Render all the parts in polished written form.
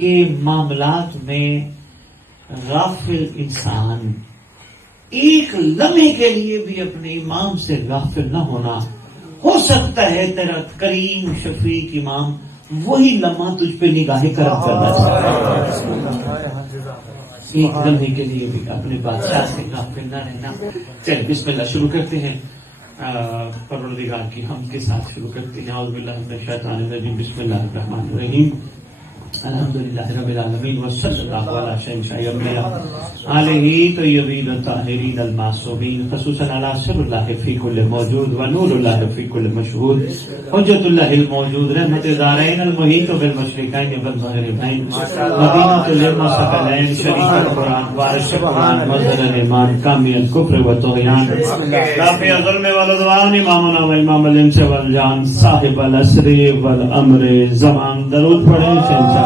کے معاملات میں غافل انسان ایک لمحے کے لیے بھی اپنے امام سے غافل نہ ہونا، ہو سکتا ہے تیرا کریم شفیق امام وہی لمحہ تجھ پہ نگاہ کرم کرنا چاہتا ہے، ایک لمحے کے لیے بھی اپنے بادشاہ سے غافل نہ رہنا۔ چل بسم اللہ شروع کرتے ہیں، پروردگار کی حمد کے ساتھ شروع کرتے ہیں۔ اعوذ باللہ من الشیطان الرجیم، بسم اللہ الرحمن الرحیم، الحمدللہ رب العالمین وصلی اللہ علی شہنشاہ انبیاء آلہ طیبین الطاہرین المعصومین، خصوصاً علی سر اللہ فی کل موجود و نور اللہ فی کل مشہود، حجت اللہ الموجود، رحمت دارین المحیط بالمشرقین والمغربین، مدینۃ العلم ثقلین، شریف القرآن، وارث قرآن، مظہر الایمان، کامی الکفر و طغیان، رافع الظلم والعدوان، امامنا و امام الانس والجان، صاحب العصر والامر زمان۔ درود پڑھیں شہنشاہ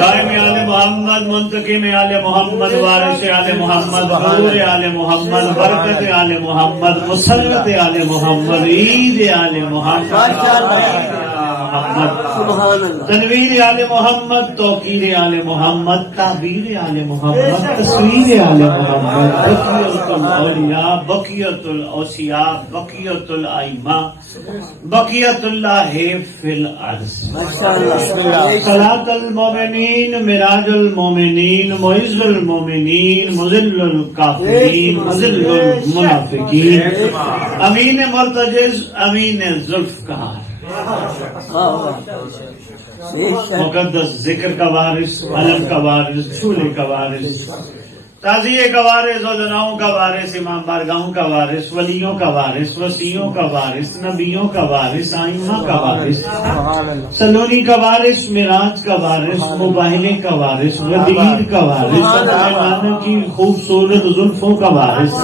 قائم آل محمد، منتقم آل محمد، وارث آل محمد، نور آل محمد، برکت آل محمد، مسرت آل محمد، عید آل محمد، تنویر آل محمد، توقیر آل محمد، تعبیر آل محمد، تصویر آل محمد، بقیت الاولیاء، بقیت الاوصیاء، بقیت الائمہ، بقیت اللہ فی الارض، صلاۃ المومنین، معراج المومنین، معز المومنین، مذل الکافرین، مذل المنافقین، امین مرتجز، امین ذوالفقار، مقدس ذکر کا وارث، علم کا وارث، شولے کا وارث، تعزیے کا وارث، علماؤں کا وارث، امام بارگاہوں کا وارث، ولیوں کا وارث، وصیوں کا وارث، نبیوں کا وارث، آئمہ کا وارث، سلونی کا وارث، معراج کا وارث، مباہلے کا وارث، غدیر کا وارث، سلیمان کی خوبصورت زلفوں کا وارث،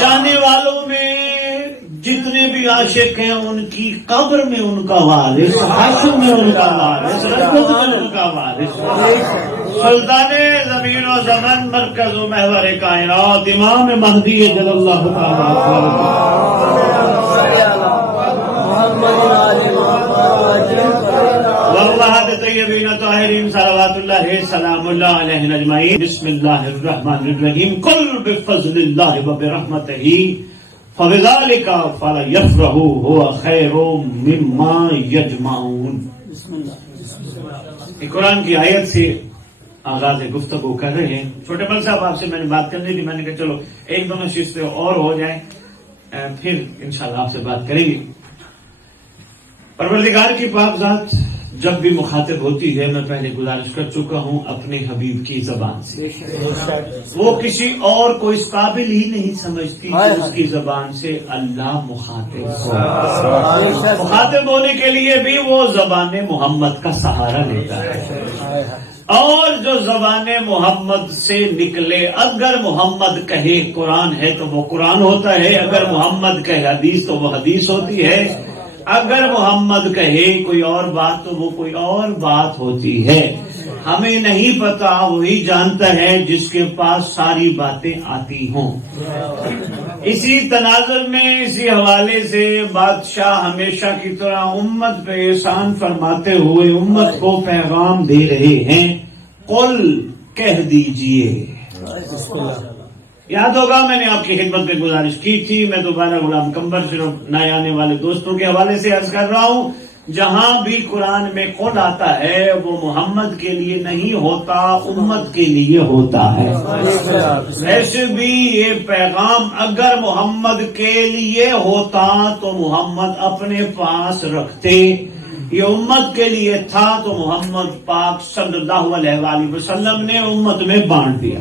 شانے والوں میں جتنے بھی عاشق ہیں ان کی قبر میں ان کا وارث، حشر میں ان کا وارث، رجت میں ان کا وارث، سلطان زمین و زمن، مرکز و محور کائنات، امام مہدی جل اللہ تعالی واللہ طیبین طاہرین، صلوات اللہ سلام اللہ علیہ اجمعین۔ بسم اللہ الرحمن الرحیم، قل بفضل اللہ و برحمتہ فبذلک فلیفرحوا هو خیر مما یجمعون۔ قرآن کی آیت سے آغاز گفتگو کر رہے ہیں۔ چھوٹے بل صاحب آپ سے میں نے بات کرنی تھی، میں نے کہا چلو ایک دو نشستیں اور ہو جائیں، پھر انشاءاللہ آپ سے بات کریں گے۔ پروردگار کی پاک ذات جب بھی مخاطب ہوتی ہے، میں پہلے گزارش کر چکا ہوں، اپنے حبیب کی زبان سے، وہ کسی اور کو اس قابل ہی نہیں سمجھتی کہ اس کی زبان سے اللہ مخاطب ہو۔ مخاطب ہونے کے لیے بھی وہ زبان محمد کا سہارا لیتا ہے، اور جو زبان محمد سے نکلے، اگر محمد کہے قرآن ہے تو وہ قرآن ہوتا ہے، اگر محمد کہے حدیث تو وہ حدیث ہوتی ہے، اگر محمد کہے کوئی اور بات تو وہ کوئی اور بات ہوتی ہے۔ ہمیں نہیں پتا، وہی جانتا ہے جس کے پاس ساری باتیں آتی ہوں۔ اسی تناظر میں، اسی حوالے سے بادشاہ ہمیشہ کی طرح امت پہ احسان فرماتے ہوئے امت کو پیغام دے رہے ہیں، قل کہہ دیجئے۔ یاد ہوگا میں نے آپ کی خدمت میں گزارش کی تھی، میں دوبارہ غلام قمبر صرف نئے آنے والے دوستوں کے حوالے سے عرض کر رہا ہوں، جہاں بھی قرآن میں قول آتا ہے وہ محمد کے لیے نہیں ہوتا، امت کے لیے ہوتا ہے۔ ایسے بھی یہ پیغام اگر محمد کے لیے ہوتا تو محمد اپنے پاس رکھتے، یہ امت کے لیے تھا تو محمد پاک صلی اللہ علیہ وآلہ وسلم نے امت میں بانٹ دیا۔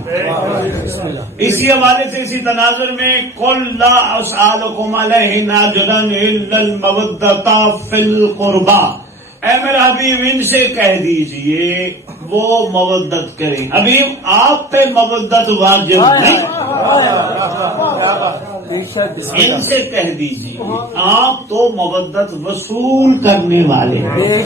اسی حوالے سے اسی تناظر میں قل لا اسألکم علیہ اجرا الا المودۃ فی القربى، اے میرا حبیب ان سے کہہ دیجئے وہ مودت کریں۔ حبیب آپ پہ مودت واجب نہیں، ان سے کہہ دیجئے آپ تو مودت وصول کرنے والے ہیں،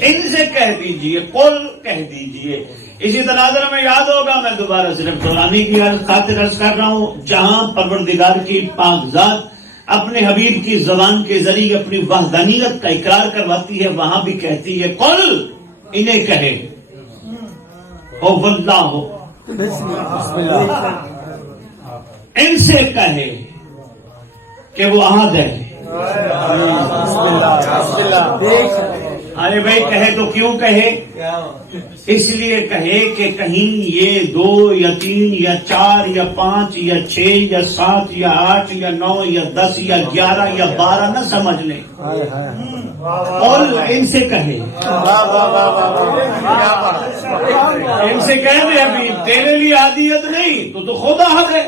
ان سے کہہ دیجئے، قل کہہ دیجئے۔ اسی تناظر میں یاد ہوگا، میں دوبارہ صرف دورانی کی خاطر عرض کر رہا ہوں، جہاں پروردگار کی پاک ذات اپنے حبیب کی زبان کے ذریعے اپنی وحدانیت کا اقرار کرواتی ہے، وہاں بھی کہتی ہے قل، انہیں کہے او واللہ، ان سے کہے کہ وہ احد ہے۔ ارے بھائی کہے تو کیوں کہے؟ اس لیے کہے کہ کہیں یہ 2 یا 3 یا 4 یا 5 یا 6 یا 7 یا 8 یا 9 یا 10 یا 11 یا 12 نہ سمجھ لیں، اور ان سے کہے، ان سے کہہ دے ابھی تیرے لیے عادیت نہیں، تو خود احد ہے۔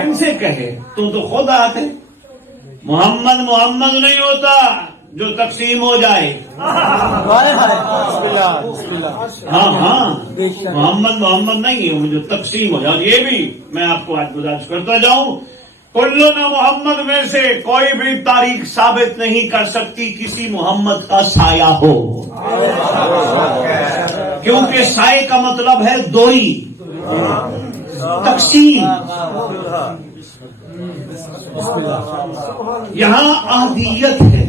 ان سے کہے تو خود احد ہے۔ محمد محمد نہیں ہوتا جو تقسیم ہو جائے، ہاں محمد محمد نہیں ہے جو تقسیم ہو جائے۔ اور یہ بھی میں آپ کو آج گزارش کرتا جاؤں، کلنا محمد میں سے کوئی بھی تاریخ ثابت نہیں کر سکتی کسی محمد کا سایہ ہو، کیونکہ سائے کا مطلب ہے دوئی، تقسیم۔ یہاں احدیت ہے،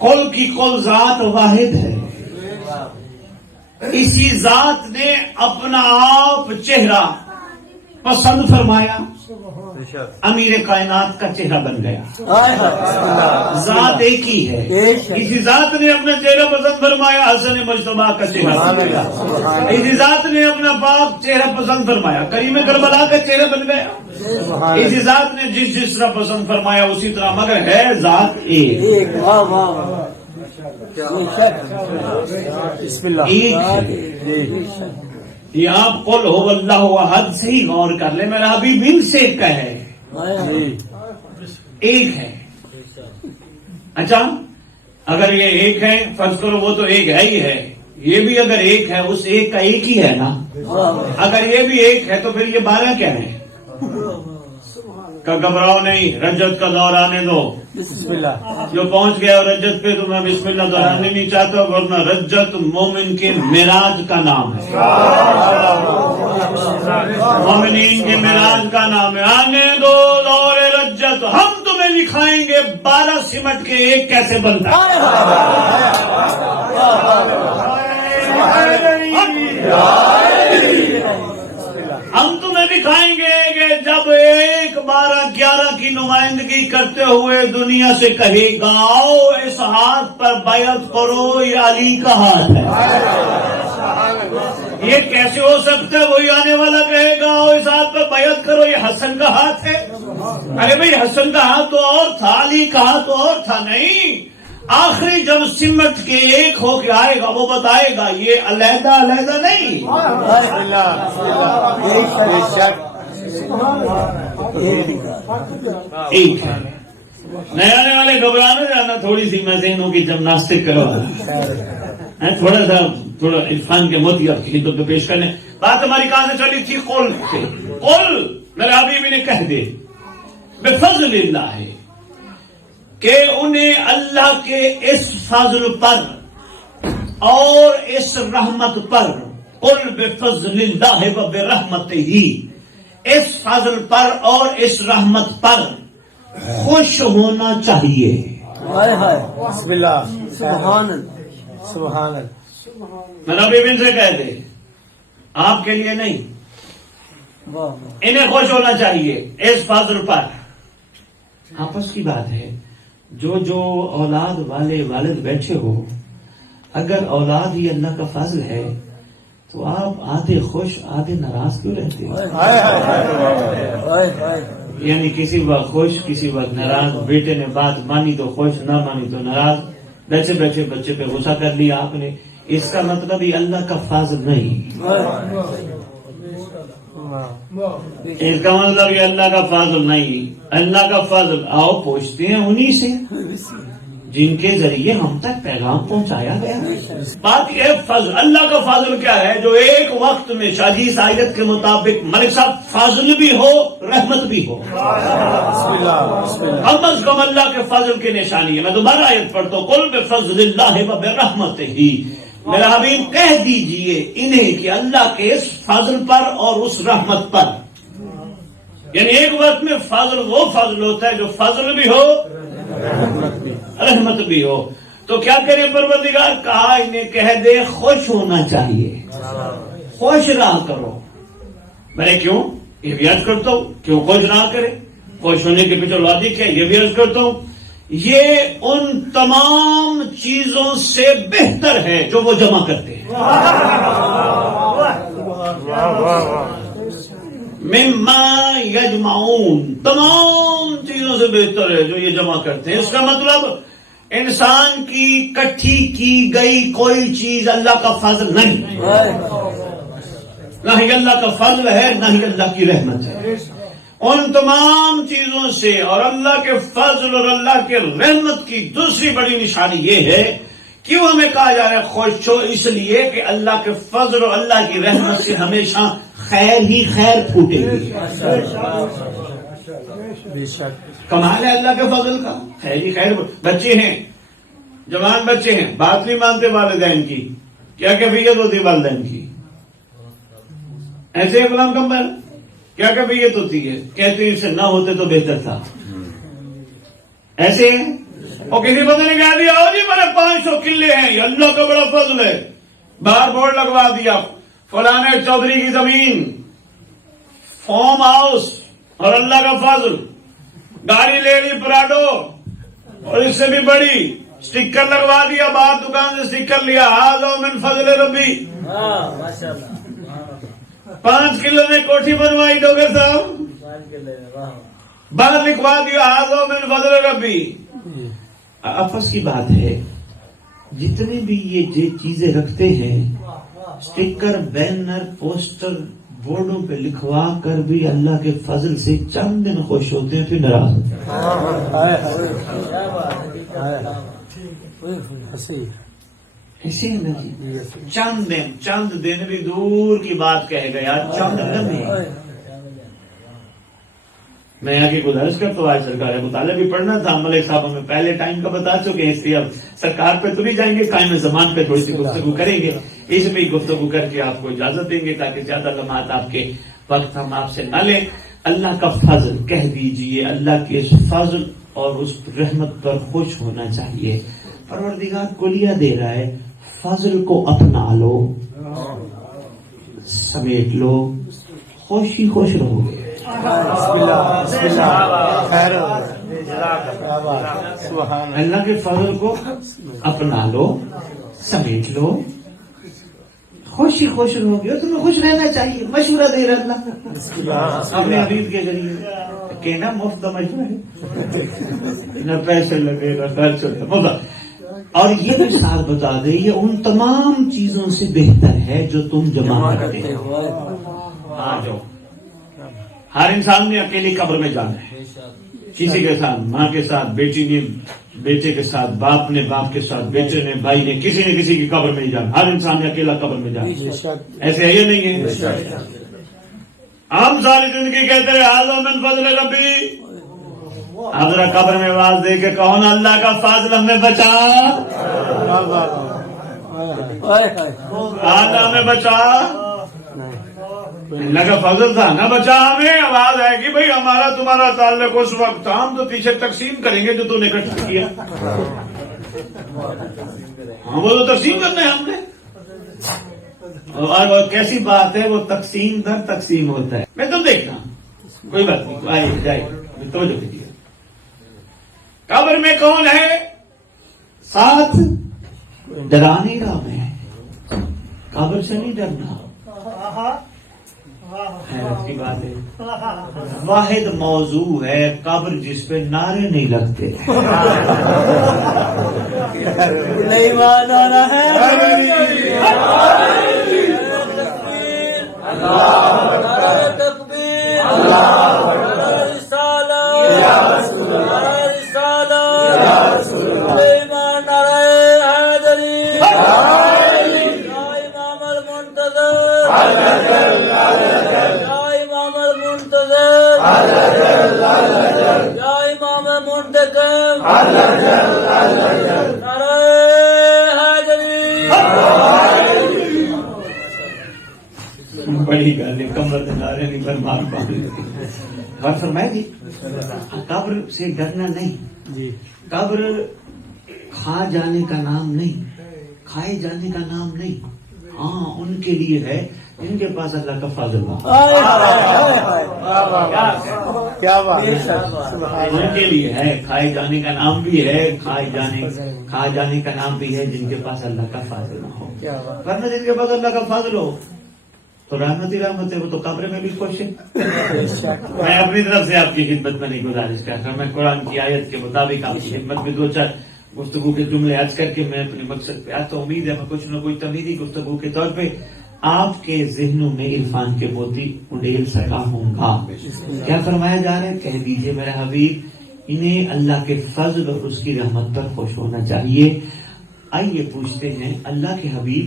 کل کی کل ذات واحد ہے، اسی ذات نے اپنا آپ چہرہ پسند فرمایا، امیر کائنات کا چہرہ بن گیا۔ ذات ایک ہی ہے، اسی ذات نے اپنا چہرہ پسند فرمایا، حسن مجتبیٰ کا چہرہ بن گیا۔ اسی ذات نے اپنا پاک چہرہ پسند فرمایا، کریم کربلا کا چہرہ بن گیا۔ اسی ذات نے جس طرح پسند فرمایا اسی طرح، مگر ہے ذات ایک، یہ آپ قل ہو اللہ احد سے ہی غور کر لیں، میرا حبیب ان سے کہے ایک ہے۔ اچھا اگر یہ ایک ہے فرض کرو، وہ تو ایک ہے ہی ہے، یہ بھی اگر ایک ہے اس ایک کا ایک ہی ہے نا، اگر یہ بھی ایک ہے تو پھر یہ 12 کیا ہے؟ گھبراؤ نہیں، رجت کا دور آنے دو، جو پہنچ گیا رجت پہ تو میں بسم اللہ دہرانے نہیں چاہتا، ورنہ رجت مومن کے معراج کا نام ہے، مومنین کے معراج کا نام ہے۔ آنے دو دور رجت، ہم تمہیں دکھائیں گے 12 سمٹ کے ایک کیسے بنتا ہے۔ ہم تمہیں دکھائیں گے کہ جب 1 12 11 کی نمائندگی کرتے ہوئے دنیا سے کہے گا آؤ اس ہاتھ پر بیعت کرو، یہ علی کا ہاتھ ہے۔ یہ کیسے ہو سکتا ہے؟ وہی آنے والا کہے گا آؤ اس ہاتھ پر بیعت کرو، یہ حسن کا ہاتھ ہے۔ ارے بھائی حسن کا ہاتھ تو اور تھا، علی کا ہاتھ تو اور تھا، نہیں۔ آخری جب سمٹ کے ایک ہو کے آئے گا وہ بتائے گا یہ علیحدہ علیحدہ نہیں، ایک ہے۔ نئے آنے والے گھبرانے جانا، تھوڑی سی میں ذہنوں کی جمناسٹک کرو، تھوڑا عرفان کے موتی آپ کی خدمت میں پیش کرنے۔ بات ہماری کہاں سے چلی تھی؟ قل سے۔ قل میرے حبیب نے کہہ دے بفضل اللہ ہے کہ انہیں اللہ کے اس فضل پر اور اس رحمت پر، قل بفضل اللہ و برحمتہ، اس فضل پر اور اس رحمت پر خوش ہونا چاہیے۔ بسم اللہ، سبحان اللہ، سبحان اللہ۔ میرا بیبین سے کہہ دے، آپ کے لیے نہیں، انہیں خوش ہونا چاہیے اس فضل پر۔ آپس کی بات ہے، جو اولاد والے والد بیٹھے ہو، اگر اولاد ہی اللہ کا فضل ہے تو آپ آدھے خوش آدھے ناراض کیوں رہتے ہیں؟ یعنی کسی وقت خوش کسی وقت ناراض، بیٹے نے بات مانی تو خوش، نہ مانی تو ناراض، بیٹھے بیٹھے بچے پہ غصہ کر لیا آپ نے، اس کا مطلب یہ اللہ کا فضل نہیں، اس کا مطلب یہ اللہ کا فضل نہیں۔ اللہ کا فضل آؤ پوچھتے ہیں انہی سے جن کے ذریعے ہم تک پیغام پہنچایا گیا۔ بات یہ فضل، اللہ کا فضل کیا ہے؟ جو ایک وقت میں شادی آیت کے مطابق ملک صاحب فضل بھی ہو رحمت بھی ہو۔ کم از کم اللہ کے فضل کی نشانی ہے۔ میں دوبارہ آیت پڑھتا ہوں، قل بفضل اللہ و برحمتہ، میرا حبیب کہہ دیجئے انہیں کہ اللہ کے اس فضل پر اور اس رحمت پر یعنی ایک وقت میں فضل وہ فضل ہوتا ہے جو فضل بھی ہو رحمت بھی ہو. تو کیا کرے پروردگار؟ کہا انہیں کہہ دے خوش ہونا چاہیے، خوش رہا کرو. میں کیوں؟ یہ بھی عرض کرتا ہوں کیوں خوش رہا کرے. خوش ہونے کے پیچھے لاجک ہے، یہ بھی عرض کرتا ہوں یہ ان تمام چیزوں سے بہتر ہے جو وہ جمع کرتے ہیں. مما یجمعون، تمام چیزوں سے بہتر ہے جو یہ جمع کرتے ہیں. اس کا مطلب انسان کی کٹھی کی گئی کوئی چیز اللہ کا فضل نہیں، نہ ہی اللہ کا فضل ہے نہ ہی اللہ کی رحمت ہے. ان تمام چیزوں سے اور اللہ کے فضل اور اللہ کے رحمت کی دوسری بڑی نشانی یہ ہے، کیوں ہمیں کہا جا رہا ہے خوش ہو؟ اس لیے کہ اللہ کے فضل اور اللہ کی رحمت سے ہمیشہ خیر ہی خیر پھوٹے گی. کمال ہے اللہ کے فضل کا، خیر ہی خیر. بچے ہیں، جوان بچے ہیں، بات نہیں مانتے والدین کی، کیا کیفیت ہوتی ہے والدین کی؟ ایسے غلام کمبر کیا کیفیت ہوتی ہے؟ کہتے ہیں اس سے نہ ہوتے تو بہتر تھا. ایسے اور کسی بندے نے کہہ دیا جی میرے 500 کلے ہیں، یہ اللہ کا بڑا فضل ہے، باہر بورڈ لگوا دیا فلانے چودھری کی زمین، فارم ہاؤس اور اللہ کا فضل، گاڑی لے لی پراڈو اور اس سے بھی بڑی، اسٹیکر لگوا دیا، باہر دکان سے اسٹیکر لیا، ھذا من فضل ربی. 5 کلو میں کوٹھی بنوائی ڈوگر صاحب، باہر لکھوا دیا ھذا من فضل ربی. افس کی بات ہے، جتنے بھی یہ چیزیں رکھتے ہیں اسٹیکر، بینر، پوسٹر، بورڈوں پہ لکھوا کر بھی اللہ کے فضل سے چند دن خوش ہوتے ہیں پھر ناراض ہوتے ہیں. ایسے ہے نا جی، چند دن بھی دور کی بات کہے گا یار، چند لمحے. میں یہاں کی گزارش کرتا ہوں، آج سرکار مطالعہ بھی پڑھنا تھا، ملک صاحب ہمیں پہلے ٹائم کا بتا چکے ہیں، اس لیے اب سرکار پہ تو نہیں جائیں گے، قائم زمان پہ تھوڑی سی گفتگو کریں گے. اس میں گفتگو کر کے آپ کو اجازت دیں گے تاکہ زیادہ لمحات آپ کے وقت ہم آپ سے نہ لیں. اللہ کا فضل کہہ دیجئے، اللہ کے اس فضل اور اس رحمت پر خوش ہونا چاہیے. پروردگار کلیہ دے رہا ہے، فضل کو اپنا لو، سمیٹ لو، خوش ہی خوش رہو گے. اللہ کے فضل کو اپنا لو، سمیٹ لو، خوش ہی خوش رہو گے. اور تمہیں خوش رہنا چاہیے. مشورہ دے رہا اللہ اپنے حبیب کے ذریعے، کہنا مفت مشورہ ہے، نہ پیسے لگے نہ خرچ ہوتا. اور یہ بھی ساتھ بتا دے یہ ان تمام چیزوں سے بہتر ہے جو تم جمع کرتے ہو. آ جاؤ، ہر انسان نے اکیلی قبر میں جانا ہے، کسی کے ساتھ ماں کے ساتھ، بیٹی نے بیٹے کے ساتھ، باپ نے باپ کے ساتھ، بیٹے نے بھائی نے کسی کی قبر میں جانا. ہر انسان نے اکیلا قبر میں جانا. ایسے ہے یہ نہیں ہے؟ ہم ساری زندگی کہتے ہیں ھذا من فضل ربی. اب ذرا قبر میں آواز دے کے کہو نا اللہ کا فضل ہمیں بچا، اللہ ہمیں بچا. اللہ کا فضل تھا نہ بچا ہمیں. آواز آئے گی بھائی ہمارا تمہارا تعلق اس وقت تھا، ہم تو پیچھے تقسیم کریں گے جو تو نے اکٹھا کیا. ہم وہ تو تقسیم کرنا ہے ہم نے. اور وہ کیسی بات ہے، وہ تقسیم در تقسیم ہوتا ہے. میں تو دیکھتا ہوں، کوئی بات نہیں، آئے جائے توجہ دیجیے. قبر میں کون ہے؟ ساتھ ڈرانے کا میں، قبر سے نہیں ڈرنا. حیرت کی بات ہے، واحد موضوع ہے قبر جس پہ نعرے نہیں لگتے. نہیں مانا ہے بڑی گل ہے، کمر نعرے نہیں پر مار پا. غور فرمائے جی. قبر سے ڈرنا نہیں. جی قبر کھا جانے کا نام نہیں, کھائے جانے کا نام نہیں. ہاں ان کے لیے ہے جن کے پاس اللہ کا فضل ہو. کیا بات ہے. ان کے لیے ہے, کھائے جانے کا نام بھی ہے, کھا جانے کا نام بھی ہے جن کے پاس اللہ کا فضل نہ ہو. ورنہ جن کے پاس اللہ کا فضل ہو تو رحمت ہی رحمت ہے, وہ تو قبر میں بھی خوش ہے. میں اپنی طرف سے آپ کی خدمت میں نہیں گزارش کر رہا, میں قرآن کی آیت کے مطابق آپ کی خدمت میں دو چار گفتگو کے جملے عرض کر کے میں اپنے مقصد پہ آتا ہوں. امید ہے میں کچھ نہ کوئی تمیدی گفتگو کے طور پہ آپ کے ذہنوں میں عرفان کے موتی اڈیل سکا ہوں گا. کیا فرمایا جا رہا ہے؟ کہہ دیجئے میرے حبیب انہیں اللہ کے فضل اور اس کی رحمت پر خوش ہونا چاہیے. آئیے پوچھتے ہیں اللہ کے حبیب,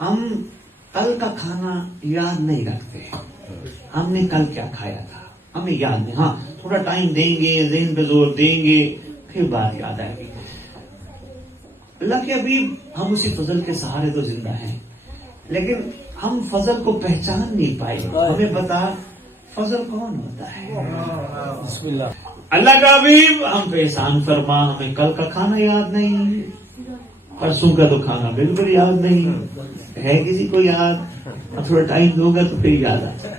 ہم کل کا کھانا یاد نہیں رکھتے, ہم نے کل کیا کھایا تھا ہمیں یاد نہیں. ہاں تھوڑا ٹائم دیں گے, ذہن پہ زور دیں گے, پھر بات یاد آئے گی. اللہ کے حبیب ہم اسی فضل کے سہارے تو زندہ ہیں, لیکن ہم فضل کو پہچان نہیں پائے. ہمیں بتا فضل کون ہوتا ہے؟ بسم اللہ. اللہ کا حبیب ہم پہ احسان فرما, ہمیں کل کا کھانا یاد نہیں, پرسوں کا تو کھانا بالکل یاد نہیں ہے. کسی کو یاد؟ تھوڑا ٹائم دو گا تو پھر یاد آ جائے.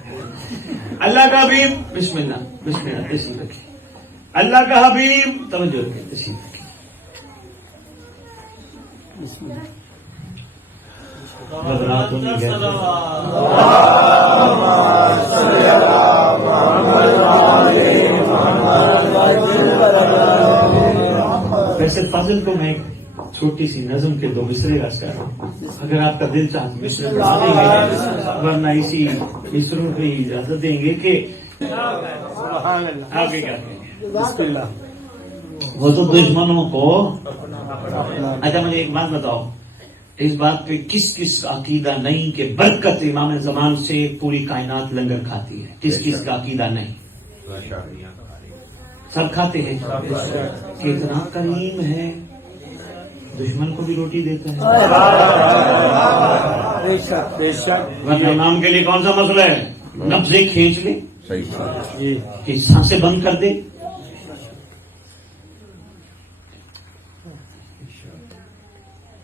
اللہ کا حبیب بسم اللہ بسم اللہ تشریف رکھیے. اللہ کا حبیب توجہ رکھیں, تشریف رکھیے. گھبراہٹ نہیں ہے. ویسے فضل کو میں چھوٹی سی نظم کے دو مصرے رس کر رہا ہوں, اگر آپ کا دل چاہتا مصرے بنا دیں گے, ورنہ اسی مصروں کو اجازت دیں گے کہ آگے کیا کہیں. بسم اللہ. وہ تو دشمنوں کو. اچھا مجھے ایک بات بتاؤ, اس بات پہ کس کس کا عقیدہ نہیں کہ برکت امام زمان سے پوری کائنات لنگر کھاتی ہے؟ کس کس کا عقیدہ نہیں؟ سب کھاتے ہیں. کتنا کریم ہے, دشمن کو بھی روٹی دیتا ہے. ورنہ امام کے لیے کون سا مسئلہ ہے؟ نبضیں کھینچ لے کہ سانسیں بند کر دے.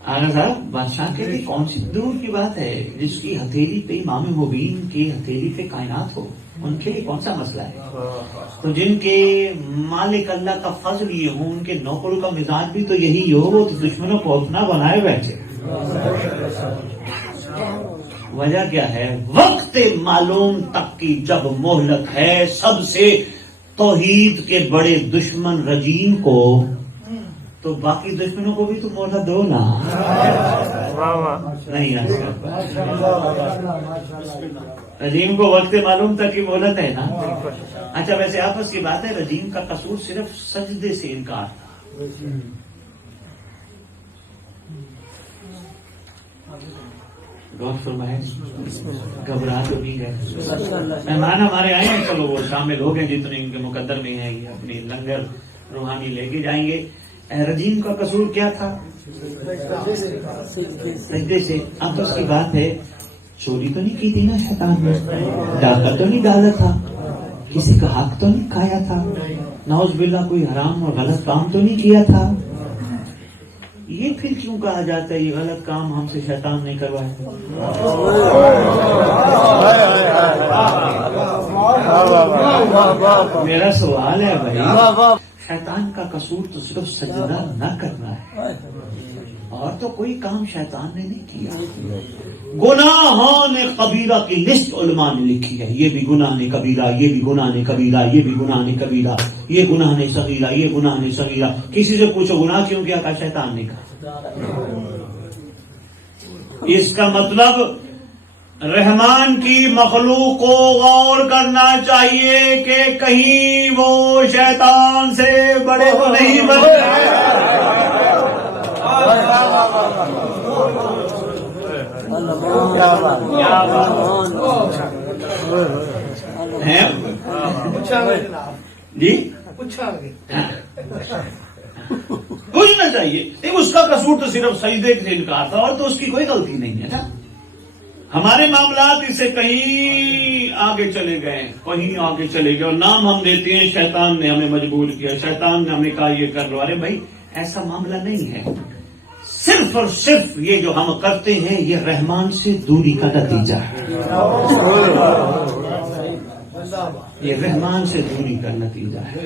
آغا صاحب بادشاہ کے لیے کون سی دور کی بات ہے؟ جس کی ہتھیلی پہ امام مبین کی ہتھیلی پہ کائنات ہو, ان کے لیے کون سا مسئلہ ہے؟ تو جن کے مالک اللہ کا فضل یہ ہو, ان کے نوکروں کا مزاج بھی تو یہی ہو, وہ تو دشمنوں کو اپنا بنائے بیٹھے. وجہ کیا ہے؟ وقت معلوم تک کی جب مہلت ہے, سب سے توحید کے بڑے دشمن رجیم کو, تو باقی دشمنوں کو بھی تو مہلت دو نا. نہیں رجیم کو وقت معلوم تک کی مہلت ہے نا. اچھا ویسے آپس کی بات ہے, رجیم کا قصور صرف سجدے سے انکار تھا. غور فرمائے, گھبراہٹ تو نہیں ہے. مہمان ہمارے آئے ہیں, چلو وہ شامل ہو گئے جتنے ان کے مقدر میں ہیں, یہ اپنی لنگر روحانی لے کے جائیں گے. رجیم کا قصور کیا تھا؟ سجدے سے. اب اس کی بات ہے, چوری تو نہیں کی تھی نا شیطان نے, ڈاکہ تو نہیں ڈالا تھا, کسی کا حق تو نہیں کھایا تھا, نعوذ باللہ کوئی حرام اور غلط کام تو نہیں کیا تھا. یہ پھر کیوں کہا جاتا ہے یہ غلط کام ہم سے شیطان نہیں کروایا؟ میرا سوال ہے بھائی, شیطان کا قصور تو صرف سجدہ نہ کرنا ہے, اور تو کوئی کام شیطان نے نہیں کیا. گناہان کبیرہ کی لسٹ علماء نے لکھی ہے, یہ بھی گناہ نے کبیرہ, یہ بھی گناہ نے کبیرہ, یہ بھی گناہ نے کبیرہ, یہ گناہ نے صغیرہ, یہ گناہ نے صغیرہ. کسی سے پوچھو گناہ کیوں کیا؟ کہا شیطان نے کہا. اس کا مطلب رحمان کی مخلوق کو غور کرنا چاہیے کہ کہیں وہ شیطان سے بڑے تو نہیں بنتے ہیں. جی پوچھنا چاہیے. اس کا قصور تو صرف سجدے سے انکار تھا, اور تو اس کی کوئی غلطی نہیں ہے نا. ہمارے معاملات اس سے کہیں آگے چلے گئے، کہیں آگے چلے گئے، اور نام ہم دیتے ہیں شیطان نے ہمیں مجبور کیا، شیطان نے ہمیں کہا یہ کر لو. ارے بھائی ایسا معاملہ نہیں ہے، صرف اور صرف یہ جو ہم کرتے ہیں یہ رحمان سے دوری کا نتیجہ ہے، یہ رحمان سے دوری کا نتیجہ ہے.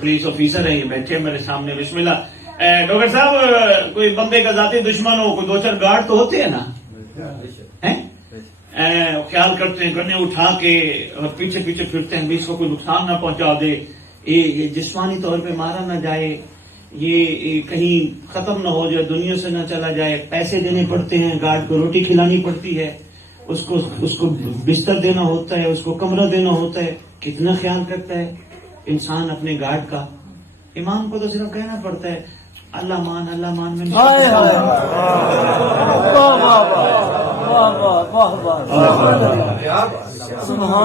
پولیس آفیسر ہیں یہ بیٹھے میرے سامنے، بسم اللہ. ڈاکٹر صاحب کوئی بندے کا ذاتی دشمن ہو، کوئی دو چار گارڈ تو ہوتے ہیں نا، خیال کرتے ہیں گنے اٹھا کے اور پیچھے پیچھے پھرتے ہیں بھی اس کو کوئی نقصان نہ پہنچا دے، یہ جسمانی طور پہ مارا نہ جائے، یہ کہیں ختم نہ ہو جائے، دنیا سے نہ چلا جائے. پیسے دینے پڑتے ہیں، گارڈ کو روٹی کھلانی پڑتی ہے، اس کو بستر دینا ہوتا ہے، اس کو کمرہ دینا ہوتا ہے. کتنا خیال کرتا ہے انسان اپنے گارڈ کا. امام کو تو صرف کہنا پڑتا ہے اللہ مان من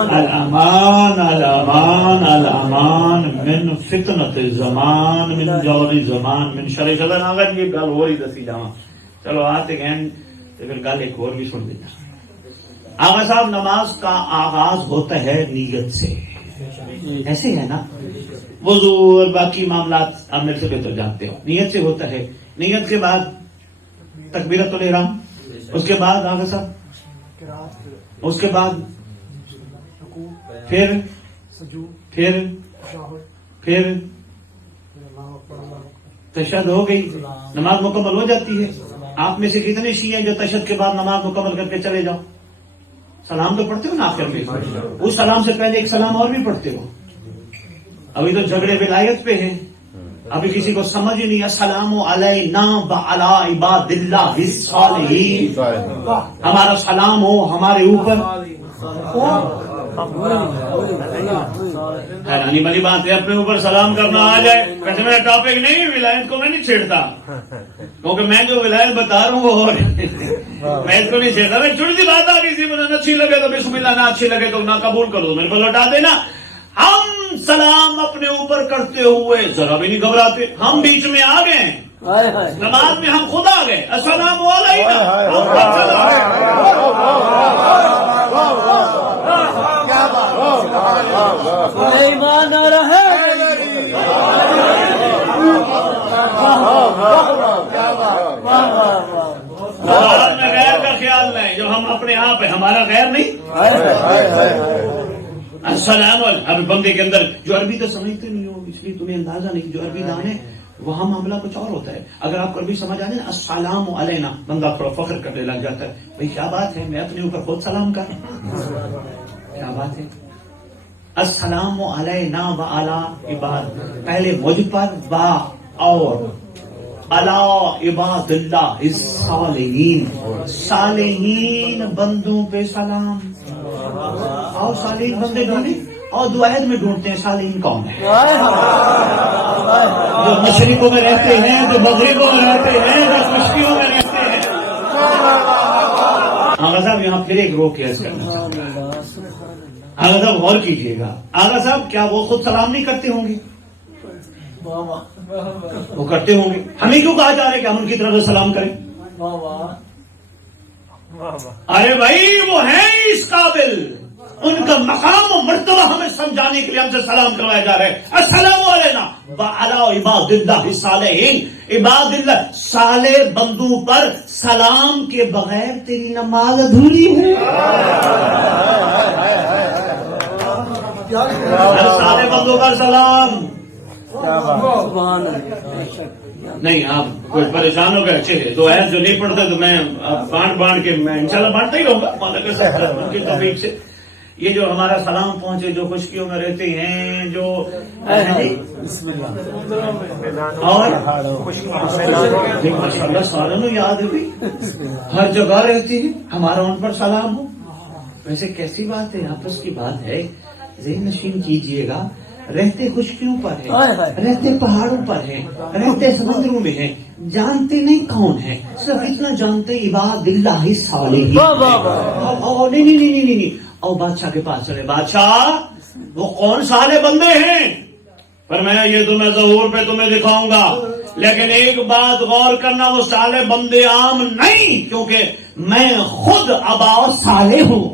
الامان الامان الامان من فتنت زمان من جور زمان من شر شدن. اگر یہ گل ہو رہی دسی جاواں، چلو آتے گئن تو پھر گل ایک اور بھی سن دینا. آغا صاحب نماز کا آغاز ہوتا ہے نیت سے، ایسے ہے نا، وضو اور باقی معاملات آپ میرے سے بہتر جانتے ہو. نیت سے ہوتا ہے، نیت کے بعد تکبیرۃ الاحرام، اس کے بعد آغا صاحب، اس کے بعد پھر تشہد ہو گئی، نماز مکمل ہو جاتی ہے. آپ میں سے کتنے شیعہ ہیں جو تشہد کے بعد نماز مکمل کر کے چلے جاؤ؟ سلام تو پڑھتے ہو نا آخر میں، اس سلام سے پہلے ایک سلام اور بھی پڑھتے ہو. ابھی تو جھگڑے ولایت پہ ہیں، ابھی کسی کو سمجھ ہی نہیں. السلام علینا وعلی عباد اللہ الصالحین، ہمارا سلام ہو ہمارے اوپر. حیرانی والی بات ہے اپنے اوپر سلام کرنا آ جائے. ویسے میرا ٹاپک نہیں، ولایت کو میں نہیں چھیڑتا، کیونکہ میں جو ولایت بتا رہا ہوں وہ میں اس کو نہیں چھیڑتا. میں چھوٹی سی بات آ گئی تھی، مجھے اچھی لگے تو بسم اللہ، نہ اچھی لگے تو نہ قبول کر دو، میرے کو لوٹا دینا. ہم سلام اپنے اوپر کرتے ہوئے ذرا بھی نہیں گھبراتے. ہم بیچ میں آ گئے نماز میں، ہم خود آ گئے. السلام علیکم، میں غیر کا خیال نہیں، جو ہم اپنے آپ ہے ہمارا غیر نہیں. السلام علیکم. اب بندے کے اندر جو عربی تو سمجھتے نہیں ہو، اس لیے تمہیں اندازہ نہیں. جو عربی دان ہے وہاں معاملہ کچھ اور ہوتا ہے. اگر آپ کو عربی سمجھ آ جائے نا، السلام علینا، بندہ تھوڑا فخر کرنے لگ جاتا ہے. بھائی کیا بات ہے، میں اپنے اوپر خود سلام کر رہا ہوں، کیا بات ہے. السلام علینا وعلی عباد، پہلے مجھ پر، با اور علی عباد اللہ الصالحین، صالحین بندوں پہ سلام. اور صالحین بندے ڈھونڈے، اور دوائد میں ڈھونڈتے ہیں صالحین کون ہے. جو مشرقوں میں رہتے ہیں، جو مغربوں میں رہتے ہیں، جو خشکیوں میں رہتے ہیں. آغا صاحب یہاں پھر ایک روک کیس کرنا چاہتا ہے. آغا صاحب غور کیجیے گا. آغا صاحب کیا وہ خود سلام نہیں کرتے ہوں گے؟ وہ کرتے ہوں گے. ہمیں کیوں کہا جا رہا ہے کہ ہم ان کی طرف سے سلام کریں؟ ارے بھائی وہ ہیں اس قابل، ان کا مقام و مرتبہ ہمیں سمجھانے کے لیے ہم سے سلام کروایا جا رہا ہے. السلام علیکم وعلی عباد اللہ الصالحین، عباد اللہ صالح بندوں پر سلام کے بغیر تیری نماز ادھوری ہے. صالح بندوں پر سلام نہیں. آپ کوئی پریشان ہو گئے؟ اچھے تو ہے جو نہیں پڑھتے تو میں بانٹ کے میں انشاءاللہ بانٹتا ہی رہوں گا ان کی توفیق سے. یہ جو ہمارا سلام پہنچے، جو خشکیوں میں رہتے ہیں، جو اور ماشاءاللہ ساروں کو یاد ہے، ہر جگہ رہتی ہے، ہمارا ان پر سلام ہو. ویسے کیسی بات ہے، آپس کی بات ہے. ذہن نشین کیجئے گا. رہتے خشکیوں پر ہیں، رہتے پہاڑوں پر ہیں، رہتے سمندروں میں ہیں، جانتے نہیں کون ہے، صرف اتنا جانتے عباد اللہ الصالحین. نہیں اور بادشاہ کے پاس چلے. بادشاہ وہ کون صالح بندے ہیں؟ پر میں یہ تمہیں ظہور پہ تمہیں دکھاؤں گا، لیکن ایک بات غور کرنا، وہ صالح بندے عام نہیں، کیونکہ میں خود ابا صالح ہوں۔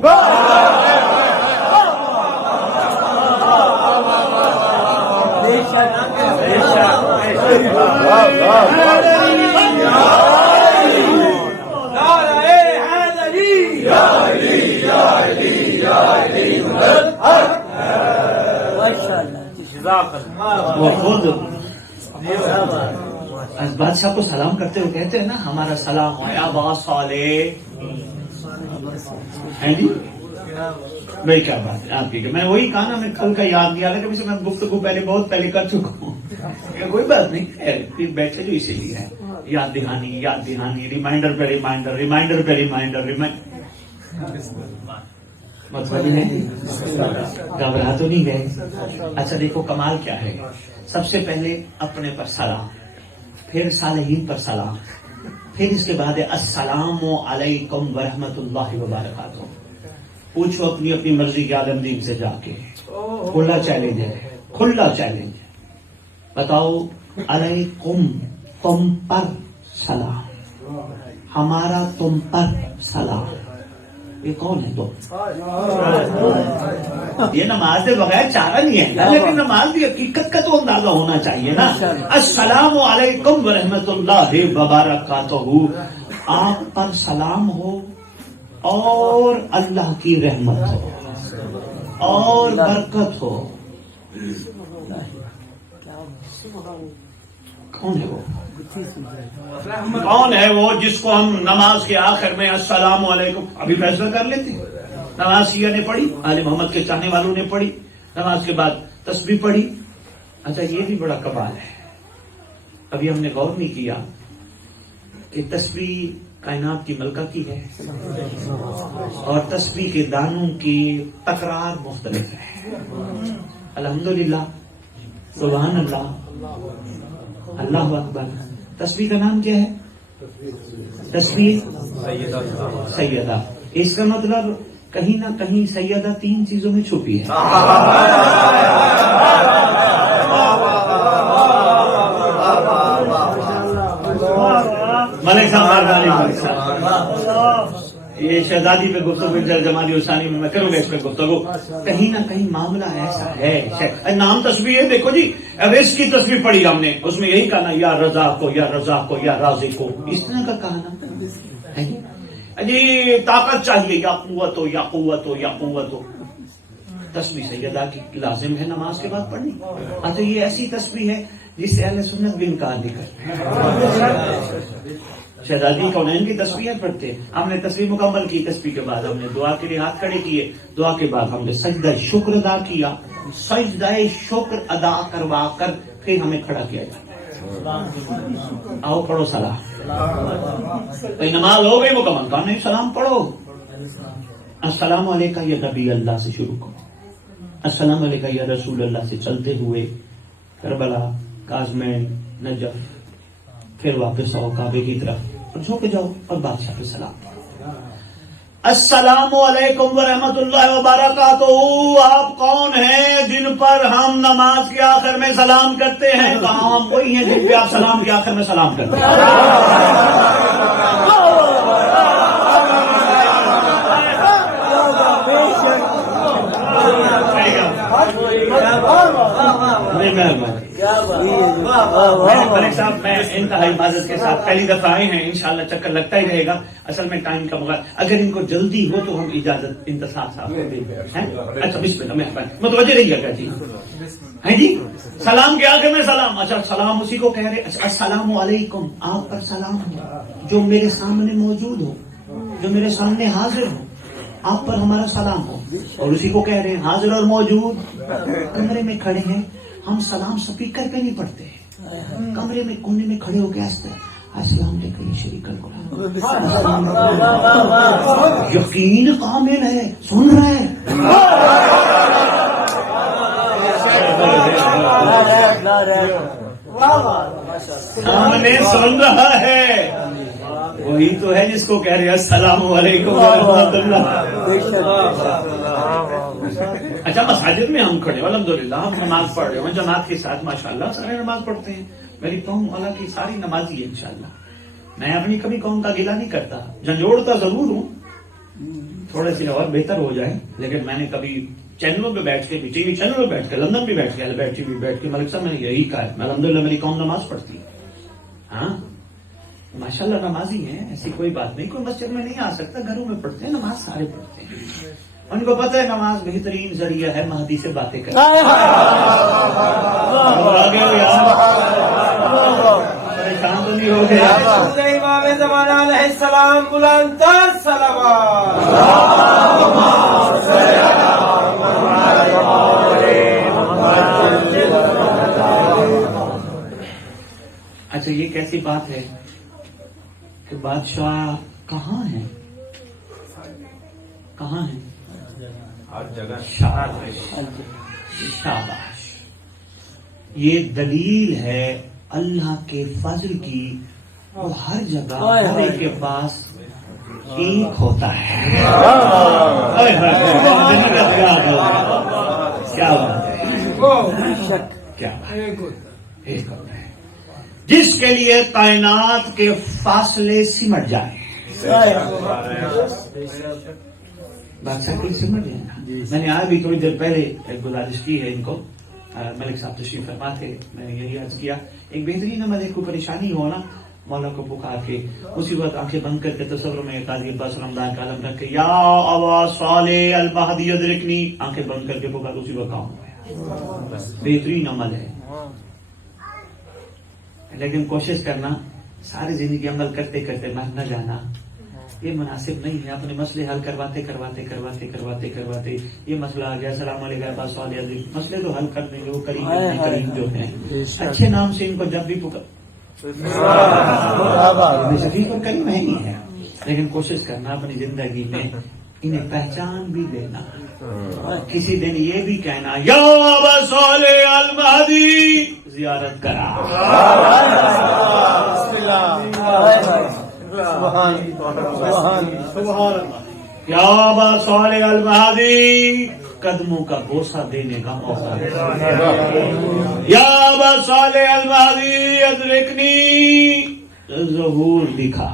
وہ خود بادشاہ کو سلام کرتے ہوئے کہتے ہیں نا، ہمارا سلام ہے ابا صالح۔ ہیں جی بھائی کیا بات ہے آپ کی، کہ میں وہی کہا نا، میں کل کا یاد نہیں آ رہا کہ میں گفتگو بہت پہلے کر چکا ہوں، کوئی بات نہیں، پھر بیٹھے جو اسی لیے ہے، یاد دہانی، ریمائنڈر پہ ریمائنڈر، مطلب نہیں گھبرا تو نہیں گئے۔ اچھا دیکھو کمال کیا ہے، سب سے پہلے اپنے پر سلام، پھر صالحین پر سلام، پھر اس کے بعد السلام علیکم ورحمۃ اللہ وبرکاتہ۔ پوچھو اپنی مرضی کے عالم دین سے جا کے، کھلا چیلنج ہے، بتاؤ علیکم تم پر سلام، ہمارا تم پر سلام، یہ کون ہے تم؟ یہ نماز کے بغیر چارہ نہیں ہے، لیکن نماز کی حقیقت کا تو اندازہ ہونا چاہیے نا۔ السلام علیکم ورحمۃ اللہ وبرکاتہ، آپ پر سلام ہو اور اللہ کی رحمت ہو اور برکت ہو۔ کون ہے وہ جس کو ہم نماز کے آخر میں السلام علیکم ابھی فیصلہ کر لیتے ہیں؟ نماز شیعہ نے پڑھی، آل محمد کے چاہنے والوں نے پڑھی، نماز کے بعد تسبیح پڑھی۔ اچھا یہ بھی بڑا کمال ہے، ابھی ہم نے غور نہیں کیا کہ تسبیح کائنات کی ملکہ کی ہے، اور تسبیح کے دانوں کی تکرار مختلف ہے۔ الحمدللہ، سبحان اللہ، اللہ اکبر۔ تسبیح کا نام کیا ہے؟ تسبیح سیدہ۔ اس کا مطلب کہیں نہ کہیں سیدہ تین چیزوں میں چھپی ہے۔ ملک صاحب یہ شہزادی پہ گفتگو جمالی ثانی میں کروں گا، اس پہ گفتگو کہیں نہ کہیں معاملہ ایسا ہے۔ نام تسبیح ہے، دیکھو جی اویس کی تسبیح پڑھی ہم نے، اس میں یہی کہا نا، یا رضا کو یا رضا کو یا رازی کو، اس طرح کا کہا نا جی، طاقت چاہیے، یا قوت ہو یا قوت ہو یا قوت ہو۔ تسبیح سیدہ کی لازم ہے نماز کے بعد پڑھنی۔ اچھا یہ ایسی تسبیح ہے جس سے اہل سنت بھی انکار نہیں کرتے۔ شہزادی کونین کی تسبیح پڑھتے، ہم نے تسبیح مکمل کی، تسبیح کے بعد ہم نے دعا کے لیے ہاتھ کھڑے کیے، دعا کے بعد ہم نے سجدہ شکر ادا کیا، سجدہ شکر ادا کروا کر پھر ہمیں کھڑا کیا جاتا ہے۔ آؤ پڑھو سلام۔ کوئی نماز ہو گئی مکمل، کہا نہیں سلام پڑھو۔ السلام علیکہ یا نبی اللہ سے شروع کرو، السلام علیکہ یا رسول اللہ سے چلتے ہوئے کربلا، کاظمین، نجف، پھر واپس آؤ کعبے کی طرف اور جھک جاؤ اور بادشاہ پہ سلام پڑھو۔ السلام علیکم ورحمۃ اللہ وبرکاتہ، آپ کون ہیں جن پر ہم نماز کے آخر میں سلام کرتے ہیں؟ کہاں ہم وہی ہیں جن پہ آپ سلام کے آخر میں سلام کرتے ہیں۔ ملک صاحب میں انتہائی معذرت کے ساتھ پہلی دفعہ آئے ہیں، انشاءاللہ چکر لگتا ہی رہے گا، اصل میں ٹائم کا مغرب، اگر ان کو جلدی ہو تو ہم اجازت انتصار صاحب کو دیں گے۔ اچھا بسم اللہ، مہربانی متوجہ رہیے گا جی۔ ہیں جی سلام کے آخر میں سلام، اچھا سلام اسی کو کہہ رہے، السلام علیکم، آپ پر سلام ہو جو میرے سامنے موجود ہو، جو میرے سامنے حاضر ہو، آپ پر ہمارا سلام ہو، اور اسی کو کہہ رہے ہیں حاضر اور موجود، کمرے میں کھڑے ہیں، ہم سلام سپیکر پہ نہیں پڑھتے، کمرے میں کونے میں کھڑے ہو کے السلام علیکم یا شریک اللہ، یقین کامل ہے، سن رہے ہیں، سامنے سن رہا ہے، وہی تو ہے جس کو کہہ رہے ہیں السلام علیکم ورحمۃ اللہ۔ اچھا مساجد میں ہم کھڑے الحمدللہ ہم نماز پڑھ رہے ہیں جماعت کے ساتھ ماشاءاللہ سارے نماز پڑھتے ہیں. میری قوم والا کی ساری نمازی ہے انشاءاللہ. میں اپنی کبھی قوم کا گلہ نہیں کرتا, جھنجھوڑتا ضرور ہوں تھوڑے سی اور بہتر ہو جائے, لیکن میں نے کبھی چینلوں پہ بیٹھ کے ٹی وی چینلوں پہ بیٹھ کے لندن بھی بیٹھ کے البرٹ ٹی وی بیٹھ کے ملک صاحب میں نے یہی کہا ہے الحمدللہ میری قوم نماز پڑھتی ہے. ہاں ماشاءاللہ نمازی ہیں, ایسی کوئی بات نہیں. کوئی مسجد میں نہیں آ سکتا, گھروں میں پڑھتے ہیں نماز, سارے پڑھتے ہیں. ان کو پتہ ہے نماز بہترین ذریعہ ہے مہدی سے باتیں کرنے. پریشان تو نہیں ہو گئے؟ امام زمانہ علیہ السلام بلند تر صلوات. اچھا یہ کیسی بات ہے کہ بادشاہ کہاں ہیں, کہاں ہیں؟ ہر جگہ. شاباش شاباش. یہ دلیل ہے اللہ کے فضل کی, وہ ہر جگہ ہر ایک کے پاس ایک ہوتا ہے. کیا بات ہے, کیا ایک ہوتا ہے جس کے لیے کائنات کے فاصلے سمٹ جائیں. بادشاہ کوئی سمجھ جائے نا. میں نے آج بھی تھوڑی دیر پہلے ایک گزارش کی ہے ان کو, ملک صاحب تشریف فرما تھے, میں نے یہی عرض کیا ایک بہترین عمل ہے, کوئی پریشانی ہو نا مولا کو پکار کے اسی وقت آنکھیں بند کر کے تصور میں قاضی عباس رمضان کا عالم رکھ کے یا ابا صالح المہدی ادرکنی, آنکھیں بند کر کے پکار, اسی وقت کام ہو گیا. بہترین عمل ہے, لیکن کوشش کرنا ساری زندگی عمل کرتے کرتے مر نہ جانا یہ مناسب نہیں ہے. اپنے مسئلے حل کرواتے کرواتے کرواتے کرواتے کرواتے یہ مسئلہ آ گیا, السلام علیکم بس مسئلے تو حل کر دیں گے, وہ کریم جو ہیں اچھے نام سے ان کو جب بھی شفیق اور کریم ہے ہی ہے, لیکن کوشش کرنا اپنی زندگی میں انہیں پہچان بھی دینا. کسی دن یہ بھی کہنا یا ابا صالح المہدی زیارت کرا. یا ابا صالح المہدی قدموں کا بوسہ دینے کا موقع ہے. یا ابا صالح المہدی ادرکنی ظہور دکھا.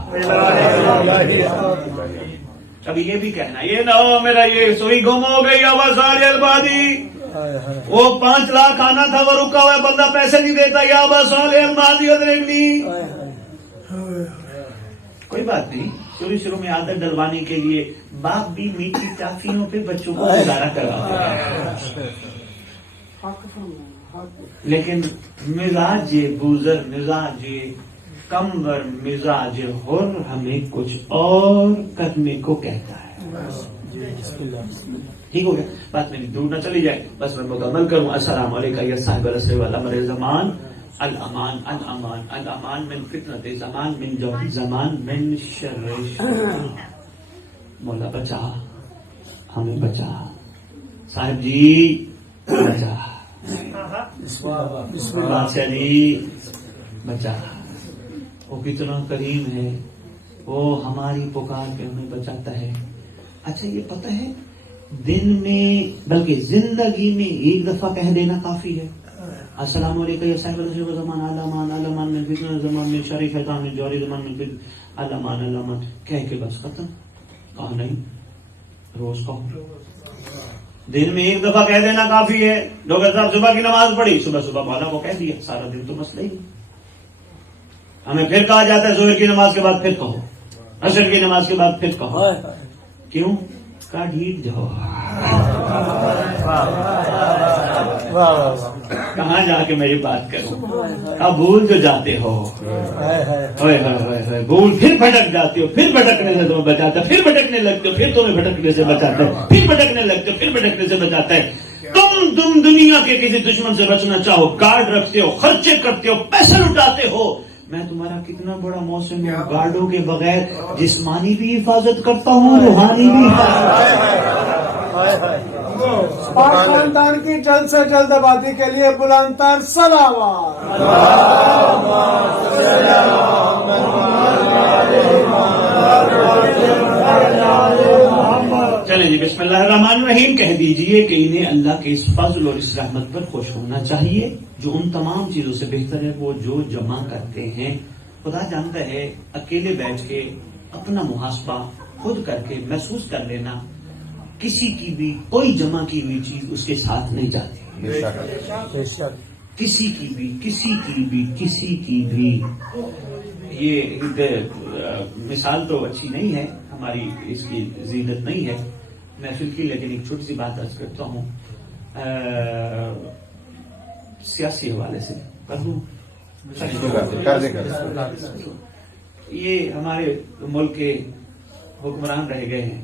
کبھی یہ بھی کہنا یہ نہ ہو میرا یہ سوئی گم ہو گئی ابا صالح المہدی, وہ 5 لاکھ آنا تھا وہ رکا ہوا ہے, بندہ پیسے نہیں دیتا, یا ابا صالح المہدی ادرکنی. کوئی بات نہیں, شروع میں عادت ڈلوانے کے لیے باپ بھی میٹھی ٹافیوں پہ بچوں کو گزارا کرواتے ہیں, لیکن مزاج بوزر, مزاج کمبر, مزاج حر ہمیں کچھ اور کرنے کو کہتا ہے. ٹھیک ہو گیا, بات میری دور نہ چلی جائے, بس میں مکمل کروں. السلام علیکم یا صاحب العصر والامر زمان, الامان الامان الامان من فتنۃ زمان, من جوع زمان, من شر. مولا بچا, ہمیں بچا, صاحب جی بچا, بادشاہ جی بچا. وہ کتنا کریم ہے, وہ ہماری پکار کے ہمیں بچاتا ہے. اچھا یہ پتہ ہے دن میں بلکہ زندگی میں ایک دفعہ کہہ دینا کافی ہے. السلام علیکم یا صاحب العصر زمان, الامان الامان من فتنۃ زمان, من شر شیطان, من جوع زمان, من فتنۃ الامان الامان, کہہ کے بس ختم. کہا نہیں, روز کہو. دن میں ایک دفعہ کہہ دینا کافی ہے. ڈاکٹر صاحب صبح کی نماز پڑھی, صبح مولا کو کہہ دیا, سارا دن تو مسئلہ ہی. ہمیں پھر کہا جاتا ہے ظہر کی نماز کے بعد پھر کہو, عصر کی نماز کے بعد پھر کہو. کیوں؟ کا ڈھیٹ جاؤ. کہاں جا کے میری بات کروں, اب بھول جو جاتے ہو, بھول پھر بھٹک جاتے ہو, پھر بھٹکنے سے تمہیں بچاتا ہے, پھر بھٹکنے لگتے ہو, پھر تمہیں بھٹکنے سے بچاتا ہے, پھر بھٹکنے لگتے ہو, پھر بھٹکنے سے بچاتا ہے. تم دنیا کے کسی دشمن سے بچنا چاہو, گارڈ رکھتے ہو, خرچے کرتے ہو, پیسے لٹاتے ہو. میں تمہارا کتنا بڑا موسم ہوں, گارڈوں کے بغیر جسمانی بھی حفاظت کرتا ہوں, روحانی بھی. پاک خاندان کی جلد سے جلد آبادی کے لیے بلند تر صلوات. چلیں جی. بسم اللہ الرحمن الرحیم کہہ دیجئے کہ انہیں اللہ کے اس فضل اور اس رحمت پر خوش ہونا چاہیے جو ان تمام چیزوں سے بہتر ہے وہ جو جمع کرتے ہیں. خدا جانتا ہے اکیلے بیٹھ کے اپنا محاسبہ خود کر کے محسوس کر لینا کسی کی بھی کوئی جمع کی ہوئی چیز اس کے ساتھ نہیں جاتی. بے شک. کسی کی بھی یہ مثال تو اچھی نہیں ہے ہماری اس کی زینت نہیں ہے محفل کی لیکن ایک چھوٹی سی بات عرض کرتا ہوں سیاسی حوالے سے یہ ہمارے ملک کے حکمران رہ گئے ہیں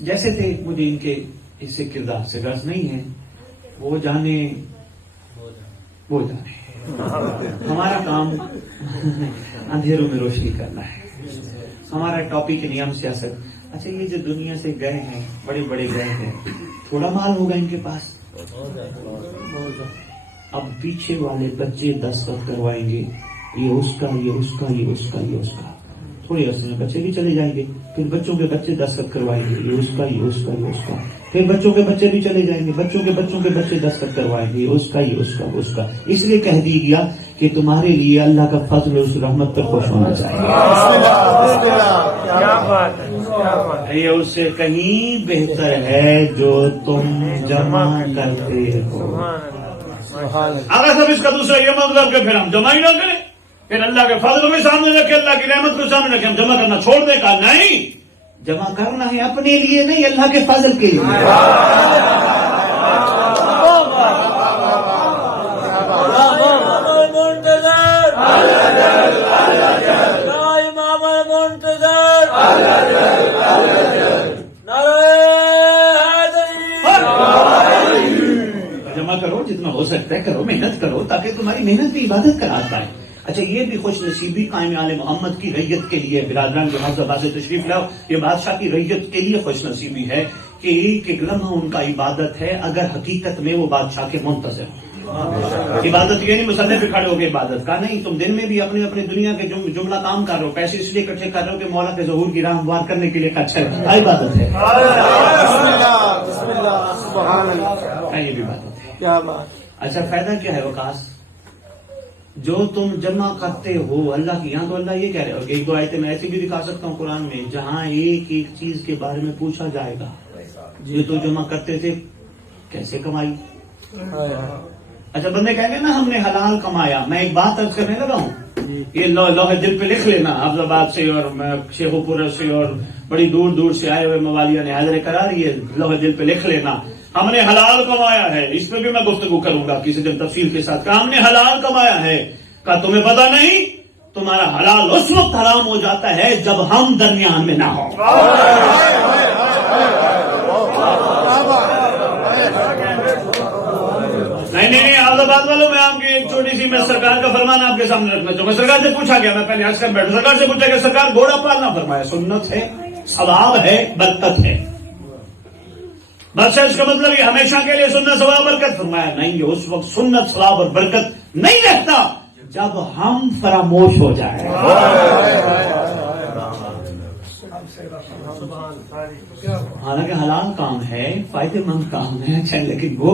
جیسے تھے مجھے ان کے اس سے کردار سے غرض نہیں ہے وہ جانے ہمارا کام اندھیروں میں روشنی کرنا ہے ہمارا ٹاپک نیم سیاست. اچھا یہ جو دنیا سے گئے ہیں بڑے بڑے گئے ہیں تھوڑا مال ہوگا ان کے پاس اب پیچھے والے بچے دستخط کروائیں گے یہ اس کا یہ اس کا یہ اس کا یہ اس کا تھوڑے عرصے میں بچے بھی چلے جائیں گے پھر بچوں کے بچے دستخط کروائیں گے یہ اس کا یہ اس کا یہ اس کا پھر بچوں کے بچے بھی چلے جائیں گے بچوں کے بچے دستخط کروائیں گے یہ اس کا یہ اس کا اس کا. اس لیے کہہ دی گیا کہ تمہارے لیے اللہ کا فضل اس رحمت پر خوش ہونا چاہیے. یہ اس سے کہیں بہتر ہے جو تم جمع کرتے ہو. اگر سب اس کا دوسرا یہ مطلب کہ پھر ہم جمع ہی نہ کریں پھر اللہ کے فضل کو سامنے رکھے اللہ کی رحمت کو سامنے رکھے ہم جمع کرنا چھوڑ دیں کا نہیں جمع کرنا ہے اپنے لیے نہیں اللہ کے فضل کے لیے. جمع کرو جتنا ہو سکتا ہے کرو محنت کرو تاکہ تمہاری محنت بھی عبادت کراتا ہے. اچھا یہ بھی خوش نصیبی قائم آل محمد کی ریت کے لیے برادران کے حوصلہ سے تشریف لاؤ یہ بادشاہ کی ریت کے لیے خوش نصیبی ہے کہ ایک لمحہ ان کا عبادت ہے اگر حقیقت میں وہ بادشاہ کے منتظر ہو. عبادت یہ نہیں مسلح پہ کھڑے ہو گئے عبادت کا نہیں تم دن میں بھی اپنے اپنے دنیا کے جملہ کام کر رہے ہو پیسے اس لیے اکٹھے کر رہے ہو کہ مولا کے ظہور کی راہ ہموار کرنے کے لیے اچھا عبادت ہے یہ بھی عبادت ہے. اچھا فائدہ کیا ہے وقاص جو تم جمع کرتے ہو اللہ کی یہاں تو اللہ یہ کہہ رہے ہو ایک دو آیتیں میں ایسی بھی دکھا سکتا ہوں قرآن میں جہاں ایک ایک چیز کے بارے میں پوچھا جائے گا جو تو جمع کرتے تھے کیسے کمائی. اچھا بندے کہیں گے نا ہم نے حلال کمایا میں ایک بات عرض کرنے لگا ہوں یہ لوح دل پہ لکھ لینا حافظ آباد سے اور شیخو پورہ سے اور بڑی دور دور سے آئے ہوئے موالیہ نے حاضر کرا یہ لوح دل پہ لکھ لینا ہم نے حلال کمایا ہے. اس پہ بھی میں گفتگو کروں گا کسی دن تفصیل کے ساتھ کہ ہم نے حلال کمایا ہے کہ تمہیں پتا نہیں تمہارا حلال اس وقت حرام ہو جاتا ہے جب ہم درمیان میں نہ ہوں. نہیں حافظ آباد والوں میں آپ کی ایک چھوٹی سی میں سرکار کا فرمان آپ کے سامنے رکھنا چاہوں گا. سرکار سے پوچھا گیا میں پہلے آج کر بیٹھا سرکار سے پوچھا کہ سرکار گھوڑا پالنا فرمایا سنت ہے ثواب ہے برکت ہے بادشاہ اس کا مطلب یہ ہمیشہ کے لیے سنت ثواب برکت فرمایا نہیں یہ اس وقت سنت ثواب اور برکت نہیں رہتا جب ہم فراموش ہو جائیں. حالانکہ حلال کام ہے فائدے مند کام ہے اچھا لیکن وہ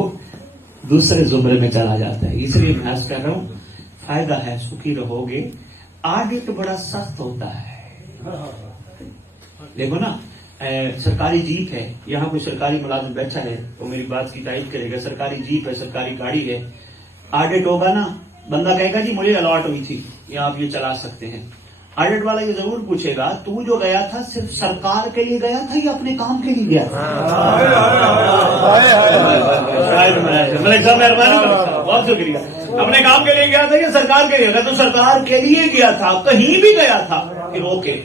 دوسرے زمرے میں چلا جاتا ہے. اس لیے میں کہہ رہا ہوں فائدہ ہے سکھی رہو گے. آڈٹ بڑا سخت ہوتا ہے دیکھو نا سرکاری جیپ ہے یہاں کوئی سرکاری ملازم بیٹھا ہے وہ میری بات کی تائید کرے گا سرکاری جیپ ہے سرکاری گاڑی ہے آڈٹ ہوگا نا بندہ کہے گا جی مجھے الاٹ ہوئی تھی یا آپ یہ چلا سکتے ہیں. آڈٹ والا یہ ضرور پوچھے گا تو جو گیا تھا صرف سرکار کے لیے گیا تھا یا اپنے کام کے لیے گیا تھا. بہت شکریہ. اپنے کام کے لیے گیا تھا یا سرکار کے لیے گیا تو سرکار کے لیے گیا تھا کہیں بھی گیا تھا پھر اوکے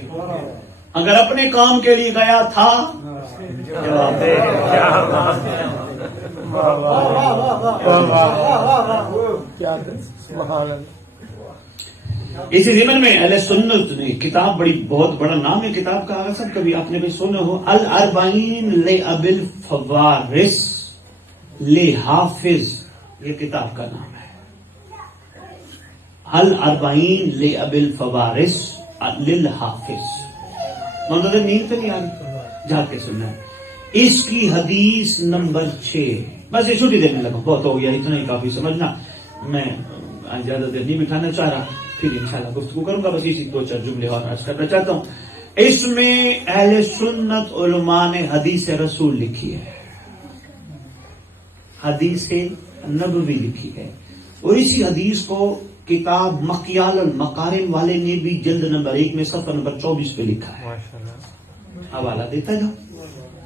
اگر اپنے کام کے لیے گیا تھا اسی ضمن میں اہل سنت نے کتاب بڑی بہت بڑا نام ہے کتاب کا اگر سب کبھی آپ نے بھی سنا ہو الاربعین لابی الفوارس لحافظ یہ کتاب کا نام ہے الاربعین لابی الفوارس للحافظ. منتظر نیند تو نہیں آ رہی جا کے سننا ہے اس کی حدیث نمبر 6. بس یہ چھٹی دینے لگا، بہت ہو گیا، اتنا ہی کافی سمجھنا. میں زیادہ دیر نہیں بٹھانا چاہ رہا، پھر انشاءاللہ گفتگو کروں گا. بس اسی 2-4 جملے اور عرض کرنا چاہتا ہوں. اس میں اہل سنت علماء نے حدیث رسول لکھی ہے، حدیث نبوی لکھی ہے، اور اسی حدیث کو کتاب مکیال المقارن والے نے بھی جلد نمبر 1 میں صفحہ نمبر 24 پہ لکھا ہے. حوالہ دیتا جاؤ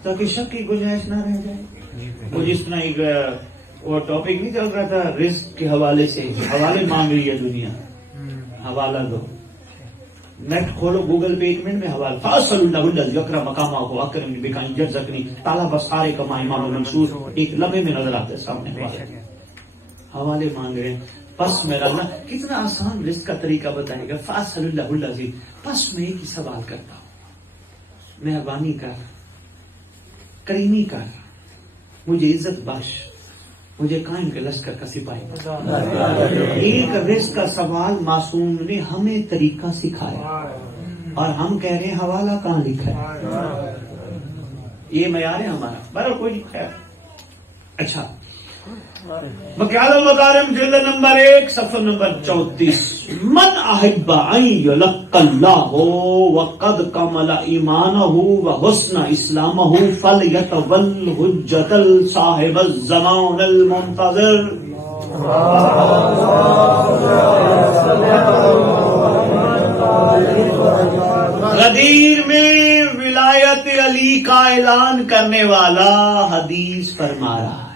تاکہ شک کی گنجائش نہ رہ جائے. وہ جس طرح ایک وہ ٹاپک نہیں چل رہا تھا رزق کے حوالے سے، حوالے مانگ رہی ہے دنیا، حوالہ دو. نیٹ کھولو گوگل پہ 1 منٹ میں حوالہ. فاصل اللہ الذی اکرم مقامہ کو اکرم بکائن جرزکنی تالا بسارے کما امام منصور، ایک لمحے میں نظر آتے سامنے. حوالے مانگ رہے ہیں. پس میرا اللہ کتنا آسان رزق کا طریقہ بتائے گا. فاصل اللہ الذی، پس میں ایک ہی سوال کرتا ہوں، مہربانی کر، کریمی کر، مجھے عزت بخش، مجھے قائم کے لشکر کا سپاہی. ایک رزق کا سوال معصوم نے ہمیں طریقہ سکھایا، اور ہم کہہ رہے ہیں حوالہ کہاں لکھا ہے. یہ معیار ہے ہمارا، بہرحال کوئی نہیں. خیر اچھا، مکیال المقارن جلد نمبر 1 صفحہ نمبر 34. من احب ان یلقى اللہ وقد کمل ایمانہ وحسن اسلامہ فلیتول حجۃ صاحب الزمان المنتظر. غدیر میں ولایت علی کا اعلان کرنے والا حدیث فرما رہا ہے.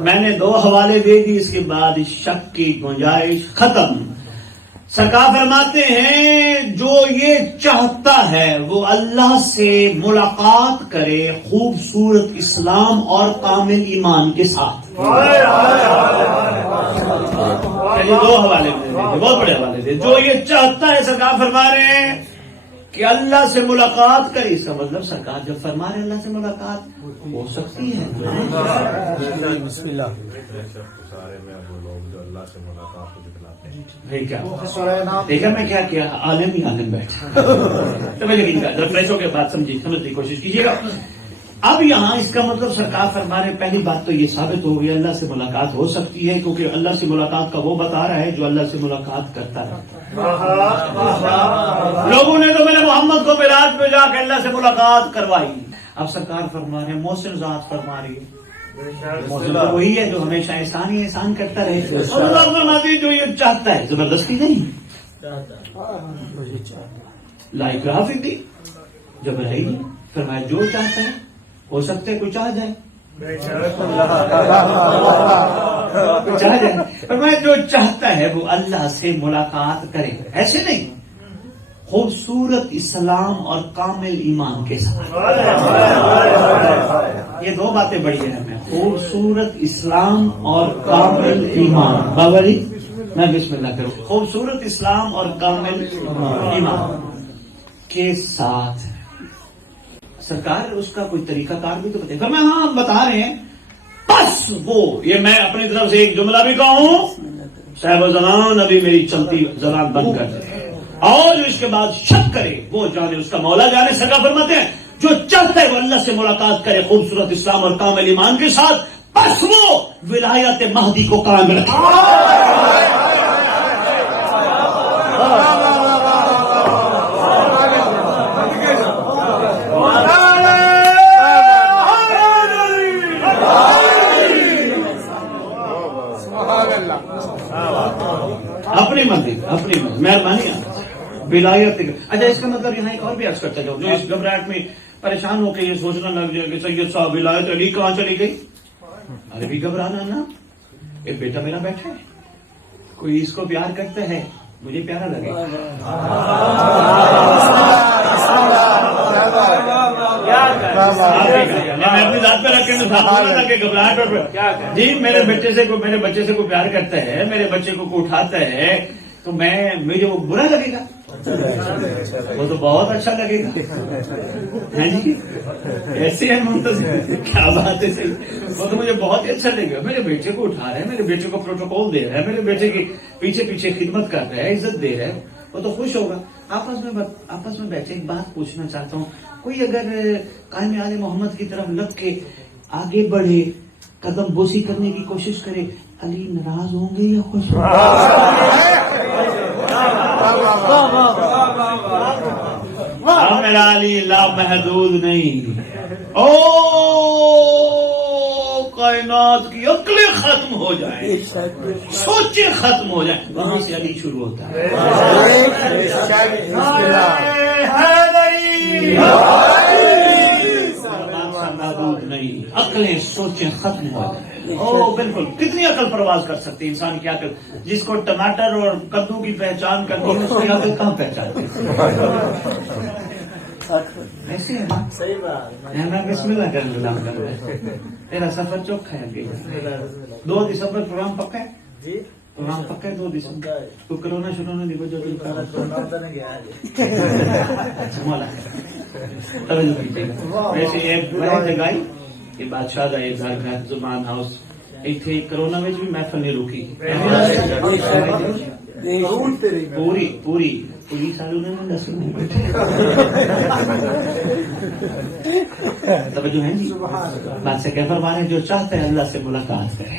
میں نے 2 حوالے دے دی، اس کے بعد شک کی گنجائش ختم. سرکار فرماتے ہیں جو یہ چاہتا ہے وہ اللہ سے ملاقات کرے خوبصورت اسلام اور کامل ایمان کے ساتھ. 2 حوالے دے دیے، بہت بڑے حوالے دے. جو یہ چاہتا ہے، سرکار فرما رہے ہیں کہ اللہ سے ملاقات کرے. اس کا مطلب سرکار جب فرما رہے اللہ سے ملاقات ہو سکتی ہے. بسم اللہ. دیکھا میں کیا کیا، عالم ہی عالم بیٹھا. پیسوں کے بعد سمجھنے کی کوشش کیجیے گا. اب یہاں اس کا مطلب سرکار فرما رہے، پہلی بات تو یہ ثابت ہو گئی اللہ سے ملاقات ہو سکتی ہے، کیونکہ اللہ سے ملاقات کا وہ بتا رہا ہے جو اللہ سے ملاقات کرتا رہتا ہے. لوگوں نے تو میرے محمد کو معراج پہ جا کے اللہ سے ملاقات کروائی. اب سرکار فرما رہے ہیں، محسن ذات فرما رہی ہے. محسن وہی ہے جو ہمیشہ احسان ہی احسان کرتا رہے. اللہ فرماتے ہیں جو یہ چاہتا ہے، زبردستی نہیں، لا اکراہ فی الدین، جبرائی نہیں. فرمایا جو چاہتا ہے، ہو سکتا ہے کچھ آ جائے، فرمایا جو چاہتا ہے وہ اللہ سے ملاقات کرے. ایسے نہیں، خوبصورت اسلام اور کامل ایمان کے ساتھ. یہ 2 باتیں بڑی اہم ہیں، خوبصورت اسلام اور کامل ایمان. باوری میں بسم اللہ کروں. خوبصورت اسلام اور کامل ایمان کے ساتھ سرکار اس کا کوئی طریقہ کار بھی تو بتائے. میں ہاں بتا رہے ہیں. بس وہ یہ میں اپنی طرف سے ایک جملہ بھی کہوں، صاحب زبان ابھی میری چلتی زبان بند کر دے، اور جو اس کے بعد شک کرے وہ جانے اس کا مولا جانے. سرکار فرماتے ہیں جو چاہتا ہے وہ اللہ سے ملاقات کرے خوبصورت اسلام اور کامل ایمان کے ساتھ، بس وہ ولایت مہدی کو قائم رکھے. اپنی مرضی، اپنی مہربانی. ولایت. اچھا، اس کا مطلب یہاں ایک اور بھی عرض کرتا جاؤ جو اس گھبراہٹ میں پریشان ہو کے یہ سوچنا لگ جائے کہ سید صاحب ولایت علی کہاں چلی گئی. ارے بھی گھبرانا نا، ایک بیٹا میرا بیٹھا ہے، کوئی اس کو پیار کرتا ہے، مجھے پیارا لگے. میں اپنی ذات پہ رکھ کے گھبراہٹ اور جی میرے بچے سے کوئی پیار کرتا ہے، میرے بچے کو اٹھاتا ہے تو مجھے وہ برا لگے گا؟ وہ تو بہت اچھا لگے گا. جی ایسے ہے منتظر، کیا بات ہے. صحیح، وہ تو مجھے بہت ہی اچھا لگے گا. میرے بیٹے کو اٹھا رہے ہیں، میرے بیٹے کو پروٹوکول دے رہا ہے، میرے بیٹے کی پیچھے خدمت کر رہا ہے، عزت دے رہا ہے، وہ تو خوش ہوگا. آپس میں بیٹھے ایک بات پوچھنا چاہتا ہوں. کوئی اگر قائم آل محمد کی طرف لگ کے آگے بڑھے, قدم بوسی کرنے کی کوشش کرے, علی ناراض ہوں گے یا خوش ہوں گے؟ میرا علی لامحدود نہیں. او کائنات کی عقلیں ختم ہو جائیں, سوچیں ختم ہو جائیں, وہاں سے علی شروع ہوتا ہے. محدود نہیں, عقلیں سوچیں ختم ہو جائیں. او بالکل, کتنی عقل پرواز کر سکتی انسان کی عقل. جس کو ٹماٹر اور کدو کی پہچان کرتی ہے اس کی عقل کہاں پہچانتی ہے؟ ایسے ہے بات. صحیح بات. میں بسم اللہ کر غلام کر رہا ہے. تیرا سفر چوکھا ہے. 2 دسمبر پروگرام پکا ہے. جی پروگرام پکا ہے 2 دسمبر. تو کرونا شروع نہیں دیکھو جو مولا ویسے ایک جگائی یہ بادشاہ کا ایک گھر ہے زمان ہاؤس. ایتھے کرونا میں بھی محفل نہیں رکی. پوری سال انہوں نے نصیب نہیں بیٹھے. توجہ ہے جی بات سے کہہ فرما رہے جو چاہتے ہیں اللہ سے ملاقات کرے.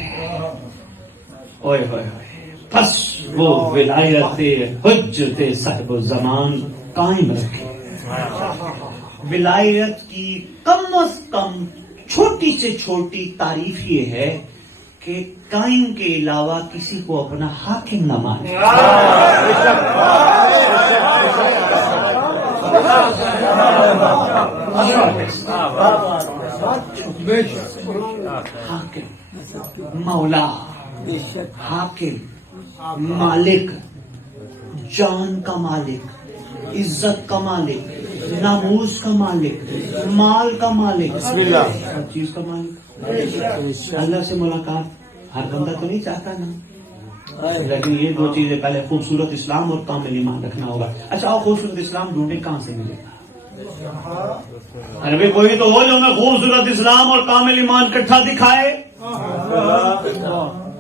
اوئے ہوئے ہوئے پس وہ ولایت حجت صاحب الزمان قائم رکھے. ولایت کی کم از کم چھوٹی سے چھوٹی تعریف یہ ہے کہ قائم کے علاوہ کسی کو اپنا حاکم نہ مانے. حاکم مولا, حاکم مالک, جان کا مالک, عزت کا مالک, ناموس کا مالک, مال کا مالک, ہر چیز کا مالک. اللہ سے ملاقات ہر بندہ تو نہیں چاہتا نا, لیکن یہ 2 چیزیں پہلے خوبصورت اسلام اور کامل ایمان رکھنا ہوگا. اچھا آؤ خوبصورت اسلام ڈھونڈے کہاں سے ملے گا؟ ارے بھائی کوئی تو ہو جو میں خوبصورت اسلام اور کامل ایمان کٹھا دکھائے.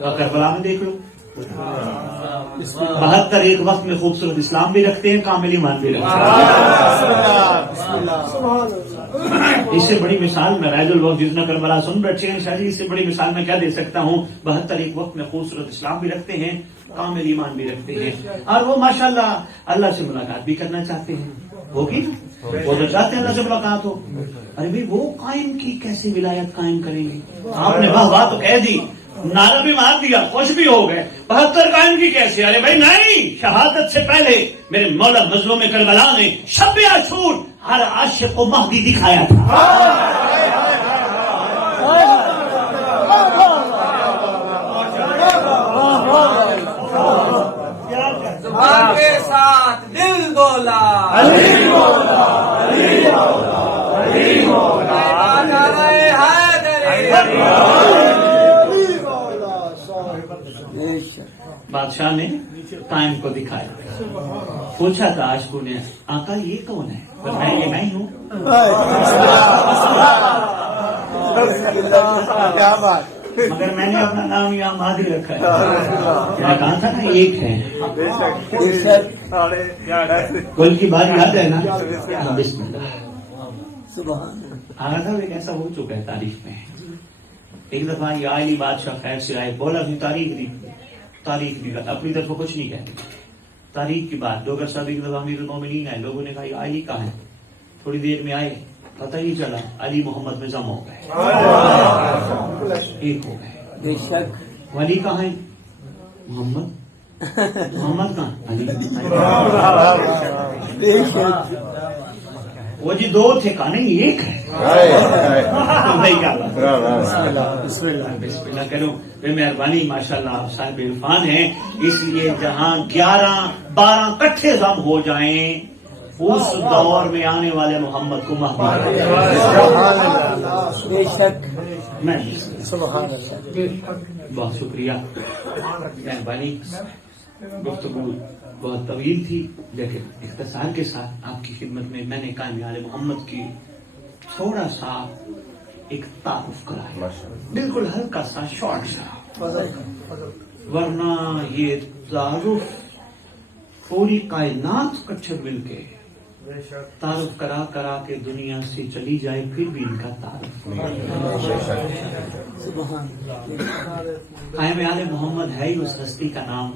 کربلا میں دیکھ لو 72 ایک وقت میں خوبصورت اسلام بھی رکھتے ہیں, کامل ایمان بھی رکھتے ہیں. اس سے بڑی مثال میں رائج الوقت جتنا کربلا سن بیٹھے ہیں شاید اس سے بڑی مثال میں کیا دے سکتا ہوں. 72 ایک وقت میں خوبصورت اسلام بھی رکھتے ہیں, کامل ایمان بھی رکھتے ہیں, اور وہ ماشاءاللہ اللہ سے ملاقات بھی کرنا چاہتے ہیں. ہوگی وہ تو چاہتے ہیں اللہ سے ملاقات ہو. ارے بھائی وہ قائم کی کیسے ولایت قائم کریں گے؟ آپ نے واہ واہ تو کہہ دی, نعرہ بھی مار دیا, خوش بھی ہو گئے. 72 قائم کی کیسے؟ ارے بھائی نہیں, شہادت سے پہلے میرے مولا مظلوم کربلا نے شب عاشور ہر عاشق کو مہدی دکھایا تھا. زبان کے ساتھ دل بولا, علی مولا, علی مولا, علی مولا, بادشاہ نے قائم کو دکھایا. پوچھا تھا عاشقوں نے, آقا یہ کون ہے؟ فرمایا یہ میں ہی ہوں. کیا بات. مگر میں نے اپنا نام یہاں مہدی رکھا ہے. میں نے کہا تھا نا ایک ہے. کل کی بات یاد ہے نا. بسم اللہ. آگا تھا ایک ایسا ہو چکا ہے تاریخ میں. ایک دفعہ یہ عالی بادشاہ خیر سے آئے, بولا اپنی تاریخ دی, اپنی طرف کچھ نہیں کہتے. تاریخ کی بات 2007 ایک دفعہ امیر المومنین آئے, لوگوں نے کہا یہ علی کہاں ہے؟ تھوڑی دیر میں آئے, پتہ ہی چلا علی محمد میں ضم ہو گئے, ایک ہو گئے. بے شک. ولی کہاں ہے؟ محمد کہاں؟ علی. بے شک. وہ جی 2 تھے, کہا نہیں ایک ہے. بسم اللہ کرو. بے مہربانی ماشاءاللہ آپ صاحب عرفان ہیں, اس لیے جہاں 11-12 کٹھے ضم ہو جائیں اس دور میں آنے والے محمد کو مہدی. بے شک. میں سبحان اللہ. بہت شکریہ, مہربانی. گفتگو بہت طویل تھی لیکن اختصار کے ساتھ آپ کی خدمت میں نے قائم آل محمد کی تھوڑا سا ایک تعارف کرا ہے, بالکل ہلکا سا شارٹ سا, ورنہ یہ تعارف پوری کائنات کٹھے مل کے تعارف کرا کرا کے دنیا سے چلی جائے پھر بھی ان کا تعارف قائم آل محمد ہے ہی اس ہستی کا نام.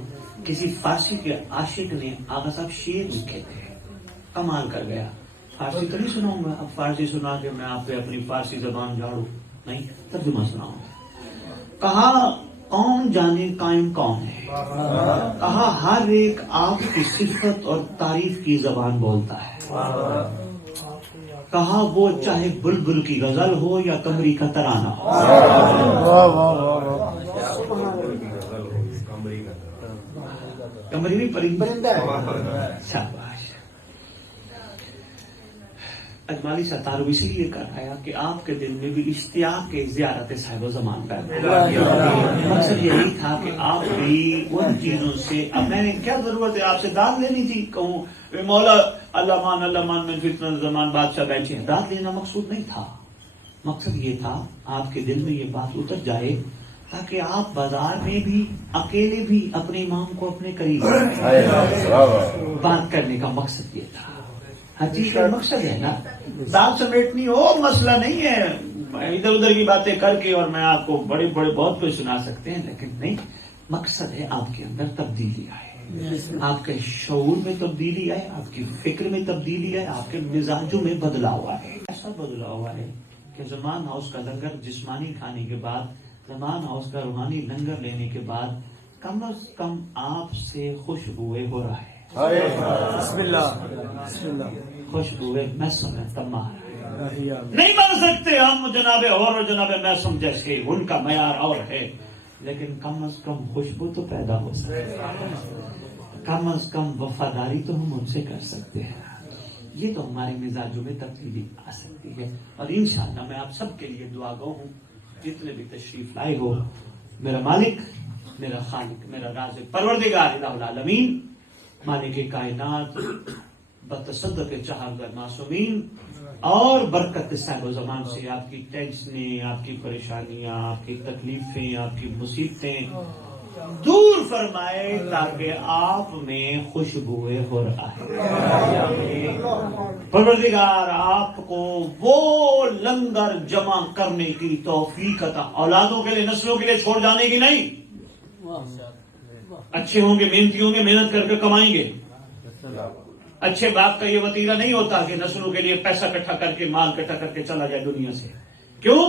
کسی فارسی کے عاشق نے آغا صاحب شعر لکھے تھے, کمال کر گیا. فارسی تو نہیں سناؤں گا, اب فارسی سنا کے میں آپ پہ اپنی فارسی زبان جھاڑوں, نہیں, ترجمہ سناؤں گا. کہا کون جانے قائم کون ہے, کہا ہر ایک آپ کی صفت اور تعریف کی زبان بولتا ہے. کہا وہ چاہے بلبل کی غزل ہو یا قمری کا ترانہ ہو. قمری بھی پرندہ ہے. شاباش. اجمالی سا تعارف اسی لیے کرایا کہ آپ کے دل میں بھی اشتیاق کے زیارت صاحب و زمان پیدا ہوا. مقصد یہی تھا کہ آپ بھی ان چیزوں سے, اب میں نے کیا ضرورت ہے آپ سے داد لینی تھی, کہوں مولا اللہ مان میں فتنہ زمان بادشاہ بیٹھے ہیں. داد لینا مقصود نہیں تھا, مقصد یہ تھا آپ کے دل میں یہ بات اتر جائے تاکہ آپ بازار میں بھی اکیلے بھی اپنے امام کو اپنے قریب بات کرنے کا مقصد یہ تھا. حقیقت کا مقصد ہے نا, دال سمیٹنی ہو مسئلہ نہیں ہے. ادھر ادھر کی باتیں کر کے اور میں آپ کو بڑے بڑے بہت کچھ سنا سکتے ہیں, لیکن نہیں, مقصد ہے آپ کے اندر تبدیلی آئے, آپ کے شعور میں تبدیلی آئے, آپ کی فکر میں تبدیلی آئے, آپ کے مزاجوں میں بدلاؤ آئے. ایسا بدلاؤ آئے کہ زمان ہاؤس کا لنگر جسمانی کھانے کے بعد, زمان ہاؤس کا روحانی لنگر لینے کے بعد کم از کم آپ سے خوشبوئے ہو رہا ہے. بسم اللہ خوشبوئے میں سمجھتا نہیں بن سکتے ہم جناب اور جناب میں جیسے, ان کا معیار اور ہے, لیکن کم از کم خوشبو تو پیدا ہو سکتی ہے, کم از کم وفاداری تو ہم ان سے کر سکتے ہیں. یہ تو ہمارے مزاجوں میں تبدیلی آ سکتی ہے. اور انشاءاللہ میں آپ سب کے لیے دعا گو ہوں, جتنے بھی تشریف لائے ہو, میرا مالک, میرا خالق, میرا رازق, پروردگار الہ العالمین, مالک کائنات, بتصدق چہارگر معصومین اور برکت صاحب و زمان سے آپ کی ٹینشنیں, آپ کی پریشانیاں, آپ کی تکلیفیں, آپ کی مصیبتیں دور فرمائے تاکہ آپ میں خوشبوئے ہو رہا ہے. پروردگار آپ کو وہ لنگر جمع کرنے کی توفیق عطا, اولادوں کے لیے, نسلوں کے لیے چھوڑ جانے کی نہیں. اچھے ہوں گے, محنتی ہوں گے, محنت کر کے کمائیں گے. اچھے باپ کا یہ وتیرہ نہیں ہوتا کہ نسلوں کے لیے پیسہ اکٹھا کر کے, مال اکٹھا کر کے چلا جائے دنیا سے. کیوں؟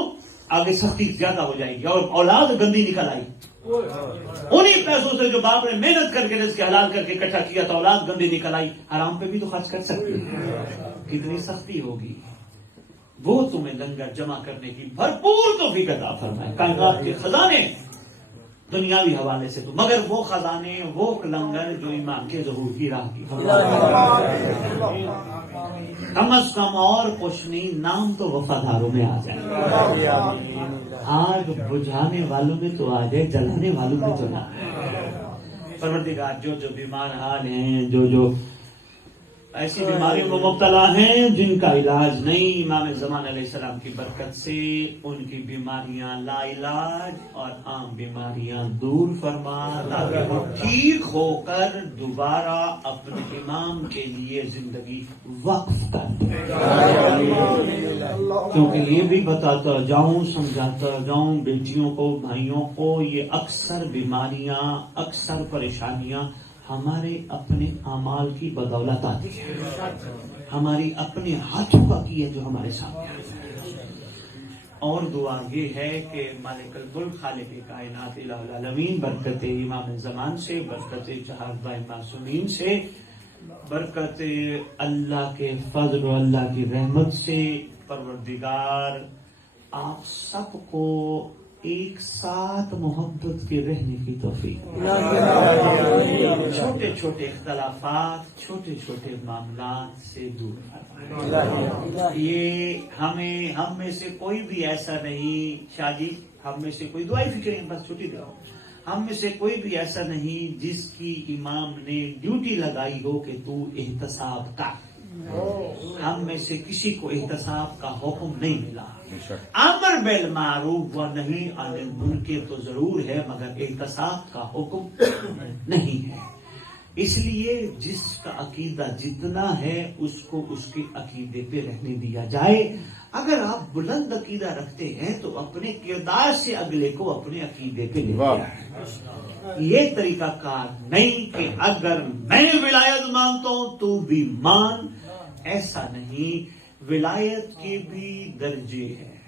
آگے سختی زیادہ ہو جائے گی اور اولاد گندی نکل آئی. انہی پیسوں سے جو باپ نے محنت کر کے رزق حلال کر کے اکٹھا کیا تو اولاد گندی نکل آئی. حرام پہ بھی تو خرچ کر سکتے ہیں. کتنی سختی ہوگی. وہ تمہیں لنگر جمع کرنے کی بھرپور توفیق عطا فرمائے. کائنات کے خزانے دنیاوی حوالے سے تو, مگر وہ خزانے, وہ لنگر جو ایمان کے ظہور کی راہ کی. کم از کم اور کچھ نہیں, نام تو وفاداروں میں آ جائے. آگ بجھانے والوں میں تو آ جائے, جلانے والوں میں تو نہ. پروردگار جو جو بیمار حال ہیں, جو جو ایسی بیماریوں میں مبتلا ہیں جن کا علاج نہیں, امام زمان علیہ السلام کی برکت سے ان کی بیماریاں لا علاج اور عام بیماریاں دور فرما, تاکہ وہ ٹھیک ہو کر دوبارہ اپنے امام کے لیے زندگی وقف کر دیں. کیونکہ یہ بھی بتاتا جاؤں, سمجھاتا جاؤں بیٹیوں کو, بھائیوں کو, یہ اکثر بیماریاں, اکثر پریشانیاں ہمارے اپنے اعمال کی بدولت آتی ہے, ہماری اپنے ہاتھوں کا کی ہے جو ہمارے سامنے آتی ہے. اور دعا یہ ہے کہ مالک الملک خالق کائنات الہ العالمین برکت امام زمان سے, برکت چہارگاہ معصومین سے, برکت اللہ کے فضل و اللہ کی رحمت سے پروردگار آپ سب کو ایک ساتھ محبت کے رہنے کی توفیق. چھوٹے چھوٹے اختلافات, چھوٹے چھوٹے معاملات سے دور فرمائے. یہ ہم میں سے کوئی بھی ایسا نہیں, شاہ جی, ہم میں سے کوئی دعائی فکریں بس چھوٹی دعا, ہم میں سے کوئی بھی ایسا نہیں جس کی امام نے ڈیوٹی لگائی ہو کہ تو احتساب کر. ہم میں سے کسی کو احتساب کا حکم نہیں ملا. امر بالمعروف و نہی عن المنکر تو ضرور ہے, مگر احتساب کا حکم نہیں ہے. اس لیے جس کا عقیدہ جتنا ہے اس کو اس کے عقیدے پہ رہنے دیا جائے. اگر آپ بلند عقیدہ رکھتے ہیں تو اپنے کردار سے اگلے کو اپنے عقیدے پہ لے جائیں. یہ طریقہ کار نہیں کہ اگر میں ولایت مانتا ہوں تو بھی مان. ایسا نہیں. ولایت کے بھی درجے ہیں.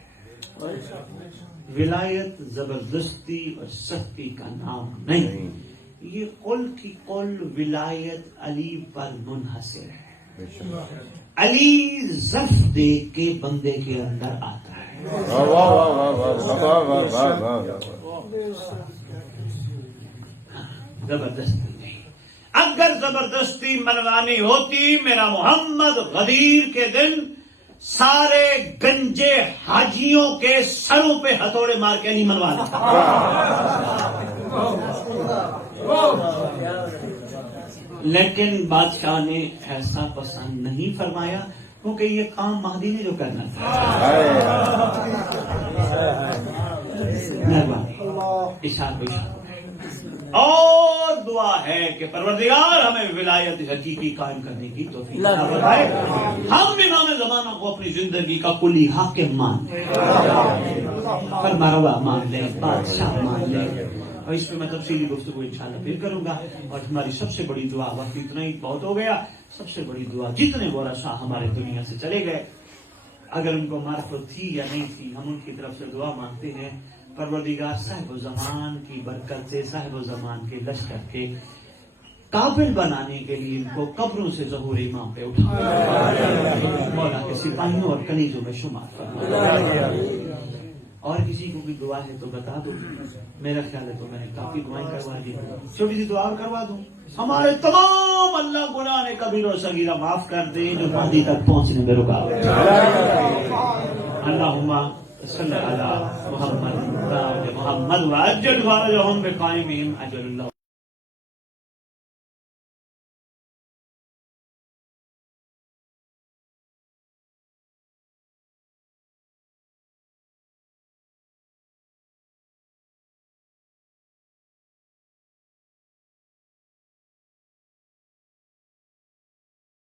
ولایت زبردستی اور سختی کا نام نہیں. یہ قل کی قل ولایت علی پر منحصر ہے. علی ظرف دے کے بندے کے اندر آتا ہے. زبردستی نہیں. اگر زبردستی منوانی ہوتی میرا محمد غدیر کے دن سارے گنجے حاجیوں کے سروں پہ ہتھوڑے مار کے نہیں منوانا. لیکن بادشاہ نے ایسا پسند نہیں فرمایا کیونکہ یہ کام مہدی نے جو کرنا تھا. مہربانی اور دعا ہے کہ پروردگار ہمیں ولایت حقیقی قائم کرنے کی توفیق عطا فرمائے. ہم امام زمانہ کو اپنی زندگی کا کلی حاکم مان لیں, فرمانروا مان لیں, بادشاہ مان لیں. اور اس پہ میں تفصیلی گفتگو انشاءاللہ پھر کروں گا. اور ہماری سب سے بڑی دعا, وقت اتنا ہی بہت ہو گیا, سب سے بڑی دعا جتنے ورثاء ہمارے دنیا سے چلے گئے اگر ان کو معرفت تھی یا نہیں تھی, ہم ان کی طرف سے دعا مانگتے ہیں. پروردگار صاحب و زمان کی برکت سے صاحب و زمان کے لشکر کے قابل بنانے کے لیے ان کو قبروں سے ظہور امام پہ اٹھا مولا کے سپاہیوں اور کلیجوں میں شمار فرما. اور کسی کو بھی دعا ہے تو بتا دو. میرا خیال ہے تو میں نے کافی دعائیں کروا دی. چھوٹی سی دعا کروا دوں. ہمارے تمام اللہ گناہ نے کبیر و صغیرہ معاف کر دے جو مہدی تک پہنچنے میں رکاوٹ. اللہم صلی علی محمد محمد وعجل فرجہم بقائمہم اجل اللہ.